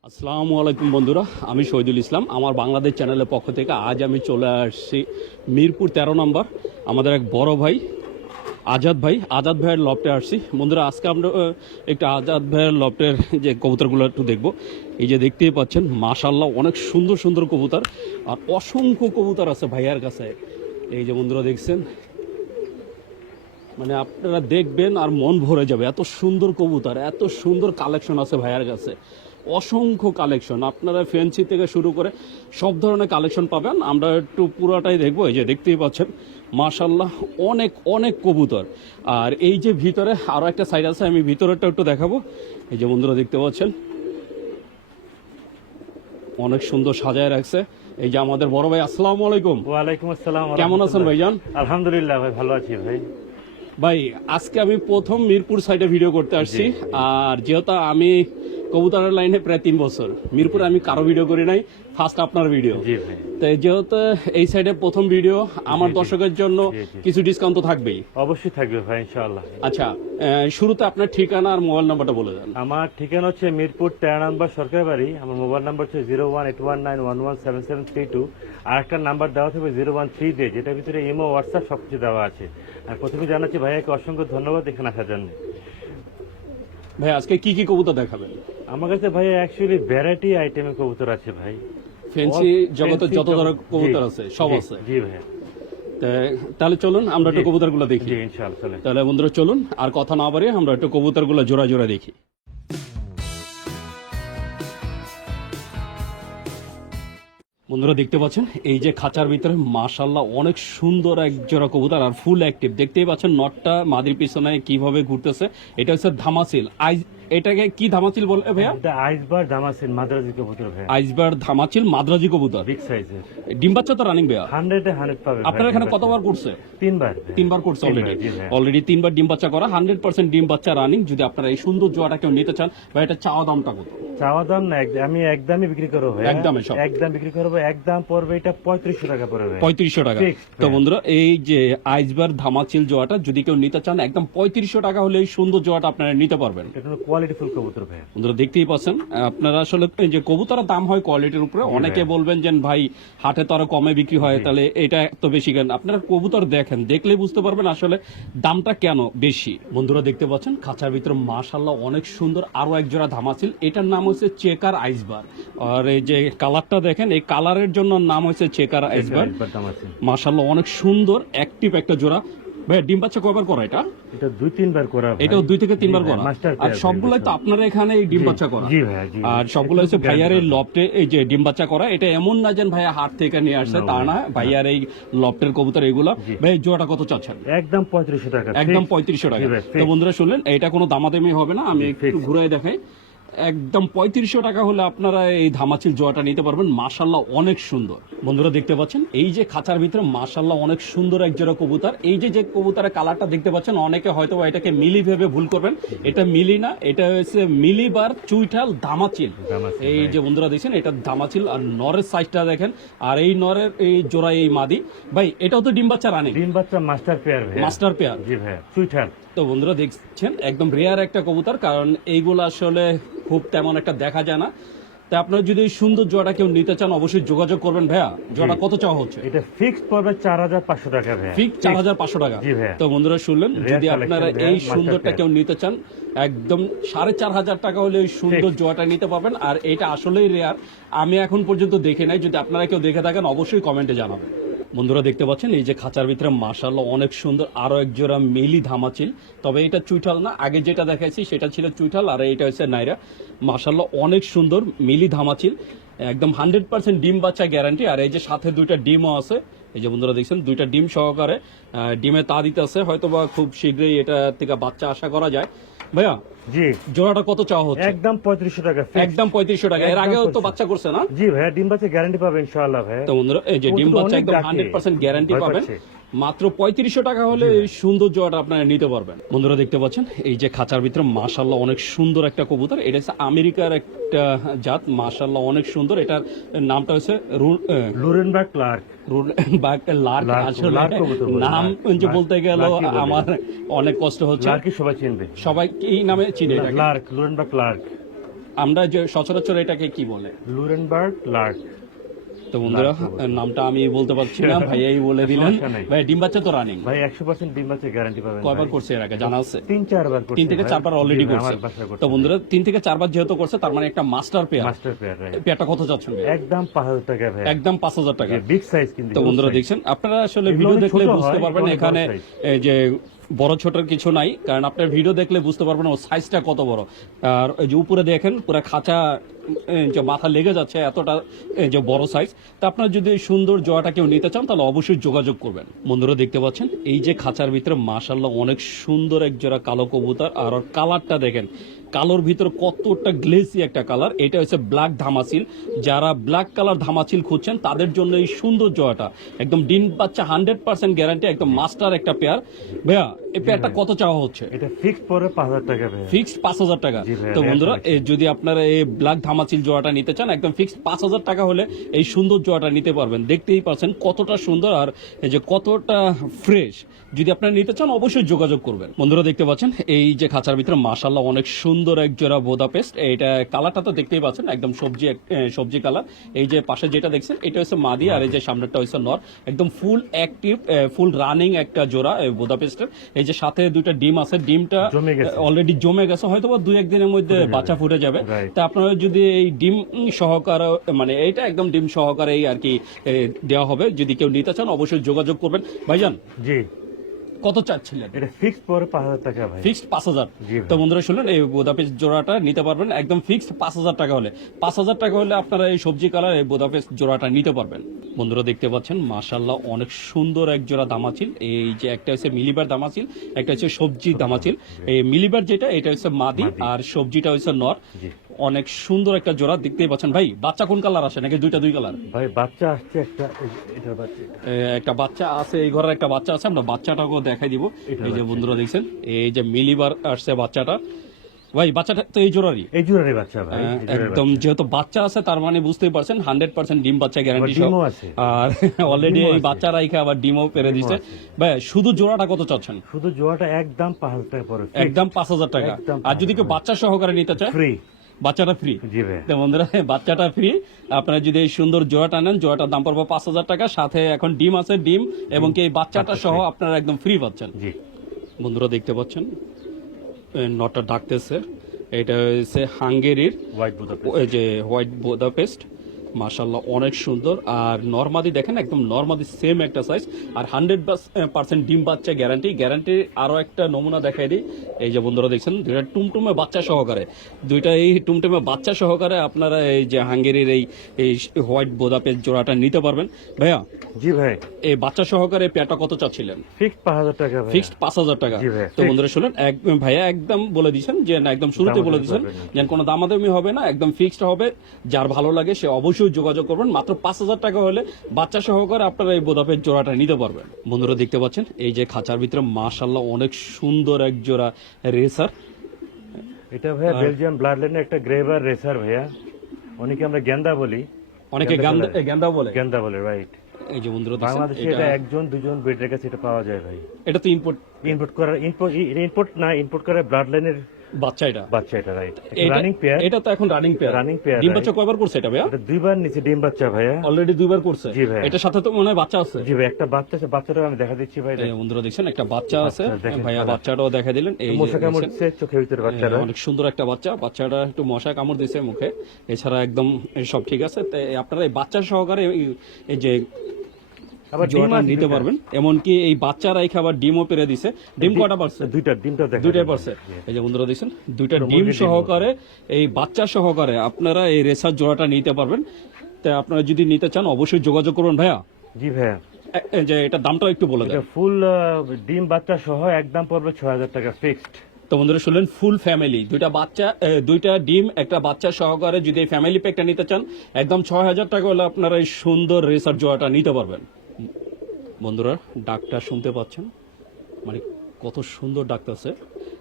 আসসালামু আলাইকুম বন্ধুরা, আমি শহীদুল ইসলাম। আমার বাংলাদেশ চ্যানেলের পক্ষ থেকে আজ আমি চলে আসছি মিরপুর 13 নম্বর। আমাদের এক বড় ভাই আজাদ ভাইয়ের লফটে আসছি বন্ধুরা। আজকে আমরা একটু আজাদ ভাইয়ের লফটের যে কবুতরগুলো একটু দেখব। এই যে দেখতেই পাচ্ছেন মাশাআল্লাহ অনেক সুন্দর সুন্দর কবুতর, আর অসংখ্য কবুতর আছে ভাইয়ার কাছে। এই যে বন্ধুরা দেখছেন, মানে আপনারা দেখবেন আর মন ভরে যাবে, এত সুন্দর কবুতর, এত সুন্দর কালেকশন আছে ভাইয়ার কাছে, অসংখ্য কালেকশন। আপনারা ফ্যান্সি থেকে শুরু করে সব ধরনের কালেকশন পাবেন। আমরা একটু পুরোটাই দেখবো। এই যে দেখতেই পাচ্ছেন মাশাআল্লাহ অনেক অনেক কবুতর। আর এই যে ভিতরে আরও একটা সাইড আছে, আমি ভিতরেরটা একটু দেখাবো। এই যে বন্ধুরা দেখতে পাচ্ছেন অনেক সুন্দর সাজায় রাখছে। এই যে আমাদের বড় ভাই, আসসালামু আলাইকুম। ওয়ালাইকুম আসসালাম। কেমন আছেন ভাইজান? আলহামদুলিল্লাহ ভাই, ভালো আছি ভাই। ভাই আজকে আমি প্রথম মিরপুর সাইডে ভিডিও করতে আসছি। আর যেহেতু আমি কবুতরের লাইনে প্রায় 3 বছর, মিরপুরে আমি কারো ভিডিও করি নাই, ফার্স্ট আপনার ভিডিও। জি ভাই। তাই যেহেতু এই সাইডে প্রথম ভিডিও, আমার দর্শকের জন্য কিছু ডিসকাউন্ট তো থাকবেই। অবশ্যই থাকবে ভাই, ইনশাআল্লাহ। আচ্ছা, শুরুতে আপনার ঠিকানা আর মোবাইল নাম্বারটা বলে দেন। আমার ঠিকানা হচ্ছে মিরপুর 13 নম্বর সরকার বাড়ি। আমার মোবাইল নাম্বার হচ্ছে 01819117732। আর একটা নাম্বার দেওয়া থাকবে 013 দিয়ে, যেটার ভিতরে ইমো, হোয়াটসঅ্যাপ সবকিছু দেওয়া আছে। আর প্রথমে জানাচ্ছি ভাইয়াকে অসংখ্য ধন্যবাদ এখানে আসার জন্য। ভাই আজকে কি কি কবুতর দেখাবেন? আমার কাছে ভাই অ্যাকচুয়ালি ভ্যারাইটি আইটেমের কবুতর আছে ভাই। ফ্যান্সি জগতের যত ধরনের কবুতর আছে সব আছে। জি ভাইয়া। তাহলে চলুন আমরা একটু কবুতরগুলো দেখি। জি ইনশাআল্লাহ চলেন। তাহলে বন্ধুরা চলুন আর কথা না বাড়িয়ে আমরা একটু কবুতরগুলো জোড়া জোড়া দেখি। বন্ধুরা দেখতে পাচ্ছেন এই যে খাঁচার ভিতরে মাশাআল্লাহ অনেক সুন্দর এক জোড়া কবুতর, আর ফুল অ্যাক্টিভ। দেখতেই পাচ্ছেন নটটা মাদির পিছনে কিভাবে ঘুরতেছে। এটা হচ্ছে ধামাচিল। এটাকে কি ধামাচিল বলে ভাইয়া? এটা আইসবার ধামাচিল মাদ্রাজি কবুতর ভাইয়া। আইসবার ধামাচিল মাদ্রাজি কবুতর, বিগ সাইজের। ডিম বাচ্চা তো রানিং ভাইয়া? 100 পাবে। আপনার এখানে কতবার করছে? 3 বার। 3 বার করছে অলরেডি 3 বার ডিম বাচ্চা করা, 100% ডিম বাচ্চা রানিং। যদি আপনারা এই সুন্দর জোড়াটা কেউ নিতে চান ভাই, এটা চাওয়া দামটা কত? চাওয়া দাম না, আমি একদমই বিক্রি করবো ভাই। একদমে সব একদম বিক্রি করবো। একদম পড়বে এটা 3500 টাকা পড়বে। 3500 টাকা। তো বন্ধুরা এই যে আইসবার ধামাচিল জোড়াটা যদি কেউ নিতে চান, একদম 3500 টাকা হলে এই সুন্দর জোড়াটা আপনারা নিতে পারবেন। এটা কোয়ালিটি ফুল কবুতর ভাই। বন্ধুরা দেখতেই পাচ্ছেন, আপনারা আসলে যে কবুতরের দাম হয় কোয়ালিটির উপরে। অনেকে বলবেন যে ভাই হাটে তো আরো কমে বিক্রি হয়, তাহলে এটা এত বেশি কেন? আপনারা কবুতর দেখেন, দেখলেই বুঝতে পারবেন আসলে দামটা কেন বেশি। বন্ধুরা দেখতে পাচ্ছেন খাঁচার ভিতরে মাশাআল্লাহ অনেক সুন্দর আরো এক জোড়া ধামাচিল। এটার নাম হচ্ছে চেকার আইসবার। আর এই যে কালারটা দেখেন, এই কালারের জন্য নাম হচ্ছে চেকার আইসবার। মাশাআল্লাহ অনেক সুন্দর অ্যাক্টিভ একটা জোড়া। ভাই ডিম বাচ্চা কয়বার করা এটা? এটা 2-3 বার করা ভাই। এটাও 2 থেকে 3 বার করা। আর সবগুলাই তো আপনারা এখানে এই ডিম বাচ্চা করা? জি ভাই জি। আর সবগুলো হচ্ছে ভাইয়ার এই লফটে এই যে ডিম বাচ্চা করা। এটা এমন না যে ভাইয়া হাট থেকে নিয়ে আসছে, তা না। ভাইয়ার এই লফটের কবুতর এগুলো। ভাই জোড়াটা কত চাচ্ছেন? একদম 3500 টাকা। একদম 3500 টাকা। তো বন্ধুরা শুনলেন, এটা কোনো দামাদামি হবে না। আমি একটু ঘুরাই দেখাই। একদম 3500 টাকা হলে আপনারা এই ধামাচিল জোয়াটা নিতে পারবেন। মাশাআল্লাহ অনেক সুন্দর। বন্ধুরা দেখতে পাচ্ছেন এই যে খাঁচার ভিতরে মাশাআল্লাহ অনেক সুন্দর এক জোড়া কবুতর। এই যে যে কবুতরের কালারটা দেখতে পাচ্ছেন, অনেকে হয়তো এটাকে মিলি ভেবে ভুল করবেন। এটা মিলি না, এটা হচ্ছে মিলিবার চুইঠাল ধামাচিল। এই যে বন্ধুরা দেখছেন এটা ধামাচিল। আর নরের সাইজটা দেখেন, আর এই নরের এই জোড়া এই মাদি। ভাই এটাও তো ডিম বাচ্চা রানিং? ডিম বাচ্চা মাস্টার পেয়ার ভাই। Master pair. জি ভাই চুইঠাল। তো বন্ধুরা দেখছেন একদম রেয়ার একটা কবুতর, কারণ এইগুলো আসলে খুব তেমন একটা দেখা যায় না। তা আপনারা যদি এই সুন্দর জোড়াটা কেউ নিতে চান অবশ্যই যোগাযোগ করবেন। ভাইয়া জোড়া কত চাওয়া হচ্ছে? এটা ফিক্সড পড়বে 4500 টাকা ভাই। ফিক্স 4500 টাকা। জি ভাই। তো বন্ধুরা শুনলেন, যদি আপনারা এই সুন্দরটা কেউ নিতে চান একদম 4500 টাকা হলে এই সুন্দর জোড়াটা নিতে পারবেন। আর এটা আসলেই রেয়ার, আমি এখন পর্যন্ত দেখে নাই। যদি আপনারা কেউ দেখে থাকেন অবশ্যই কমেন্টে জানাবেন। বন্ধুরা দেখতে পাচ্ছেন এই যে খাঁচার ভিতরে মাশাআল্লাহ অনেক সুন্দর আরো এক জোড়া মিলি ধামাচিল। তবে এটা চুইঠাল না, আগে যেটা দেখাইছি সেটা ছিল চুইঠাল, আর এটা হচ্ছে নাইরা। মাশাআল্লাহ অনেক সুন্দর মিলি ধামাচিল, একদম 100% ডিম বাচ্চা গ্যারান্টি। আর এই যে সাথে 2টা ডিমও আছে। এই যে বন্ধুরা দেখছেন 2টা ডিম সহকারে ডিমে তা দিতে আছে। হয়তো বা খুব শীঘ্রই এটা থেকে বাচ্চা আশা করা যায়। ভাইয়া জি জোড়াটা কত চাওয়া হচ্ছে? একদম 3500 টাকা। একদম 3500 টাকা। এর আগেও তো বাচ্চা করছে না? জি ভাই, ডিম বাচ্চা গ্যারান্টি পাবে ইনশাআল্লাহ ভাই। তো বন্ধুরা এই যে ডিম বাচ্চা একদম 100% গ্যারান্টি পাবেন। মাত্র 3500 টাকা হলে এই সুন্দর জোড়াটা আপনারা নিতে পারবেন। বন্ধুরা দেখতে পাচ্ছেন এই যে খাঁচার ভিতরে মাশাআল্লাহ অনেক সুন্দর একটা কবুতর। এটা হচ্ছে আমেরিকার একটা জাত। মাশাআল্লাহ অনেক সুন্দর। এটার নামটা হচ্ছে লুরেনবার্গ ক্লার্ক। আসলে নাম যে বলতে গেল আমার অনেক কষ্ট হচ্ছে। সবাই চিনবে, সবাই এই নামে চিনে। Clerk, লুরেনবার্গ clerk. আমরা যে সচরাচর এটাকে কি বলে? লুরেনবার্গ লার্ক। তো বন্ধুরা নামটা আমি বলতে পারছি না, ভাইয়াই বলে দিলেন। সমস্যা নাই। ভাই ডিম বাচ্চা তো রানিং ভাই 100% ডিম বাচ্চা গ্যারান্টি পাবেন। কয়বার ভাই। করছে এর আগে জানা আছে? 3-4 বার করছে। 3 থেকে 4 বার অলরেডি করছে। আমার বাসায় করছে। তো বন্ধুরা 3 থেকে 4 বার যেহেতু করছে তার মানে একটা master pair. Master pair right. পেয়ারটা কত চাচ্ছেন ভাই? একদম 5000 টাকা ভাই। একদম 5000 টাকা। বিগ সাইজ কিন্তু। তো বন্ধুরা huge size। দেখছেন, আপনারা আসলে এগুলো ভিডিও অনেক দেখলে ছোট বুঝতে হয়, পারবেন এগুলো অনেক এখানে বড় size। এই যে বড় ছোটর কিছু নাই, কারণ আপনার ভিডিও দেখলে বুঝতে পারবেন ওর সাইজটা কত বড়। আর এই যে উপরে দেখেন পুরো খাঁচা যে মাথা লেগে যাচ্ছে এতটা যে বড় সাইজ। তা আপনারা যদি এই সুন্দর জোড়াটা কেউ নিতে চান তাহলে অবশ্যই যোগাযোগ করবেন। বন্ধুরা দেখতে পাচ্ছেন এই যে খাঁচার ভিতরে মাশাআল্লাহ অনেক সুন্দর এক জোড়া কালো কবুতর। আর ওর কালারটা দেখেন, কালোর ভিতরে কতটা গ্লেসি একটা কালার। এটা হচ্ছে ব্ল্যাক ধামাচিল। যারা ব্ল্যাক কালার ধামাচিল খুঁজছেন তাদের জন্য এই সুন্দর জোড়াটা একদম ডিম বাচ্চা 100% গ্যারান্টি, একদম মাস্টার একটা পেয়ার। ভাইয়া এই পেয়ারটা কত চাওয়া হচ্ছে? এটা ফিক্সড পরে 5000 টাকা ভাই। ফিক্সড 5000 টাকা। জি ভাইয়া, তো রেট বন্ধুরা রাখছি। যদি আপনারা এই ব্ল্যাক ধামাচিল জোড়াটা নিতে চান একদম ফিক্সড 5000 টাকা হলে এই সুন্দর জোড়াটা নিতে পারবেন। দেখতেই পাচ্ছেন কতটা সুন্দর আর এই যে কতটা ফ্রেশ। যদি আপনারা নিতে চান অবশ্যই যোগাযোগ করবেন। বন্ধুরা দেখতে পাচ্ছেন এই যে খাঁচার ভিতরে মাশাআল্লাহ অনেক সুন্দর এক জোড়া বুদাপেস্ট। এটা কালারটা তো দেখতেই পাচ্ছেন একদম সবজি কালার। এই যে পাশে যেটা দেখছেন এটা হচ্ছে মাদি, আর এই যে সামনেরটা হচ্ছে নর। একদম ফুল অ্যাক্টিভ ফুল রানিং একটা জোড়া বুদাপেস্টের। এই যে সাথে দুইটা ডিম আছে, ডিমটা জমে গেছে। অলরেডি জমে গেছে, হয়তো বা 2-1 দিনের মধ্যে বাচ্চা ফুটে যাবে। Right. তা আপনারা যদি এই ডিম সহকারে মানে এইটা একদম ডিম সহকারেই আর কি দেওয়া হবে। যদি কেউ নিতে চান অবশ্যই যোগাযোগ করবেন। ভাইজান জি কত চাচ্ছিলেন? এটা ফিক্সড পরে 5000 টাকা ভাই। ফিক্সড 5000। জি ভাই। তো বন্ধুরা শুনলেন এই বুদাপেস্ট জোড়াটা নিতে পারবেন একদম ফিক্সড 5000 টাকা হলে। 5000 টাকা হলে আপনারা এই সবজি কালার এই বুদাপেস্ট জোড়াটা নিতে পারবেন। বন্ধুরা দেখতে পাচ্ছেন মাশাআল্লাহ অনেক সুন্দর এক জোড়া দামাচিল। এই যে একটা হচ্ছে মিলিবার দামাচিল, একটা হচ্ছে সবজি দামাচিল। এই মিলিবার যেটা এটা হচ্ছে মাদি, আর সবজিটা হচ্ছে নর। জি। অনেক সুন্দর একটা জোড়া দেখতেই পাচ্ছেন। ভাই বাচ্চা কোন কালার আসে নাকি দুই কালার? ভাই বাচ্চা আসছে একটা, এটার বাচ্চা এটা। একটা বাচ্চা আছে, এই ঘরের একটা বাচ্চা আছে, আমরা বাচ্চাটাকেও দেখাই দিব। এটা এই যে বন্ধুরা দেখছেন এই যে মিলিবার আসছে বাচ্চাটা। ভাই বাচ্চাটা তো এই জোড়ারই এই জোড়ারই বাচ্চা ভাই। এই জোড়ারই একদম, যেহেতু বাচ্চা আছে তার মানে বুঝতেই পারছেন 100% ডিম বাচ্চা গ্যারান্টি সহ। ডিমও আছে। আর অলরেডি ডিমও এই আছে। বাচ্চা রাইখে আবার ডিমও পেরে দিচ্ছে। আছে। ভাই শুধু জোড়াটা কত চাচ্ছেন? শুধু জোড়াটা একদম 5000 টাকা পরে। একদম 5000 টাকা। একদম আর যদি কেউ বাচ্চা সহকারে নিতে চায় ফ্রি। বাচ্চাটা ফ্রি। জি ভাই। তো বন্ধুরা বাচ্চাটা ফ্রি। আপনারা যদি এই সুন্দর জোড়াটা নেন জোড়াটার দাম পড়বে 5000 টাকা। সাথে এখন ডিম আছে, ডিম এবং কি এই বাচ্চাটা সহ আপনারা একদম ফ্রি পাচ্ছেন। জি। বন্ধুরা দেখতে পাচ্ছেন নটটা ডাকতেছে। এটা হচ্ছে হাঙ্গেরির হোয়াইট বুদাপেস্ট। এই যে হোয়াইট বুদাপেস্ট। মাশাআল্লাহ অনেক সুন্দর। আর নরমাদি দেখেন একদম নরমাদি সেম একটা সাইজ, আর 100% ডিম বাচ্চা গ্যারান্টি। আরো একটা নমুনা দেখাই দিই। এই যে বন্ধুরা দেখছেন দুইটা টুমটুমে বাচ্চা সহকারে, দুইটা এই টুমটুমে বাচ্চা সহকারে আপনারা এই যে হাঙ্গেরির এই হোয়াইট বুদাপেস্ট জোড়াটা নিতে পারবেন। ভাইয়া জি ভাই। এই বাচ্চা সহকারে পেয়ারটা কত চাচ্ছিলেন? ফিক্সড 5000 টাকা ভাই। ফিক্সড 5000 টাকা। জি ভাই, তো বন্ধুরা শুনুন ভাইয়া একদম বলে দিয়েছেন যে না, একদম শুরুতে বলে দিয়েছেন যেন কোনো দামাদামি হবে না, একদম ফিক্সড হবে। যার ভালো লাগে সে অবশ্যই যোগাযোগ করবেন। মাত্র 5000 টাকা হলে বাচ্চা সহকারে আপনারা এই বোদাপের জোড়াটা নিতে পারবেন। বন্ধুরা দেখতে পাচ্ছেন এই যে খাঁচার ভিতরে মাশাআল্লাহ অনেক সুন্দর এক জোড়া রেসার। এটা ভাইয়া বেলজিয়াম ব্লাড লাইনের একটা গ্রেভার রেসার ভাইয়া। অনেকে আমরা গেন্দা বলি। অনেকে গেন্দা বলে। গেন্দা বলে রাইট। এই যে বন্ধুরা দেখছেন বাংলাদেশে এটা একজন দুজন ব্রিডের কাছে এটা পাওয়া যায় ভাই। এটা তো ইম্পোর্ট ইম্পোর্ট করার ব্লাড লাইনের বাচ্চা। এটা বাচ্চা এটা রাইট। Running pair. এটা তো এখন রানিং পেয়ার। Running pair, ডিম right. বাচ্চা কয়বার করছে এটা ভাইয়া? এটা দুইবার নিচে ডিম বাচ্চা ভাইয়া। অলরেডি 2বার করছে। জি ভাইয়া। এটার সাথে তো মনে হয় বাচ্চা আছে। জি ভাই একটা বাচ্চা আছে, বাচ্চাটা আমি দেখা দিচ্ছি ভাই। এই বন্ধুরা দেখছেন একটা বাচ্চা আছে। দেখেন ভাইয়া বাচ্চাটাও দেখা দিলেন। এই যে মশা দেখছেন। কামড়ছে চোখের ভিতরে বাচ্চাটা। অনেক সুন্দর একটা বাচ্চাটা একটু মশা কামড় দিয়েছে মুখে, এছাড়া একদম সব ঠিক আছে। তো আপনারা এই বাচ্চা সহকারে এই যে আবার ডিম জোড়াটা নিতে পারবেন। এমনকি এই বাচ্চারাই খাবার ডিমও পেরে দিছে। ডিম কটা পারছে? দুইটা ডিমটা দেখা দুইটাই পারছে। এই যে বন্ধুরা দেখছেন দুইটা ডিম সহকারে এই বাচ্চা সহকারে আপনারা এই রেসার জোড়াটা নিতে পারবেন। তো আপনারা যদি নিতে চান অবশ্যই যোগাযোগ করবেন ভাইয়া। জি ভাইয়া। এই যে এটা দামটাও একটু বলে দেন। এটা ফুল ডিম বাচ্চা সহ একদম পড়বে 6000 টাকা ফিক্সড। তো বন্ধুরা শুনলেন ফুল ফ্যামিলি দুইটা ডিম একটা বাচ্চা সহকারে যদি এই ফ্যামিলি প্যাকটা নিতে চান একদম 6000 টাকা হলে আপনারা এই সুন্দর রেসার জোড়াটা নিতে পারবেন। বন্ধুরা ডাকটা শুনতে পাচ্ছেন, মানে কত সুন্দর ডাকতেছে।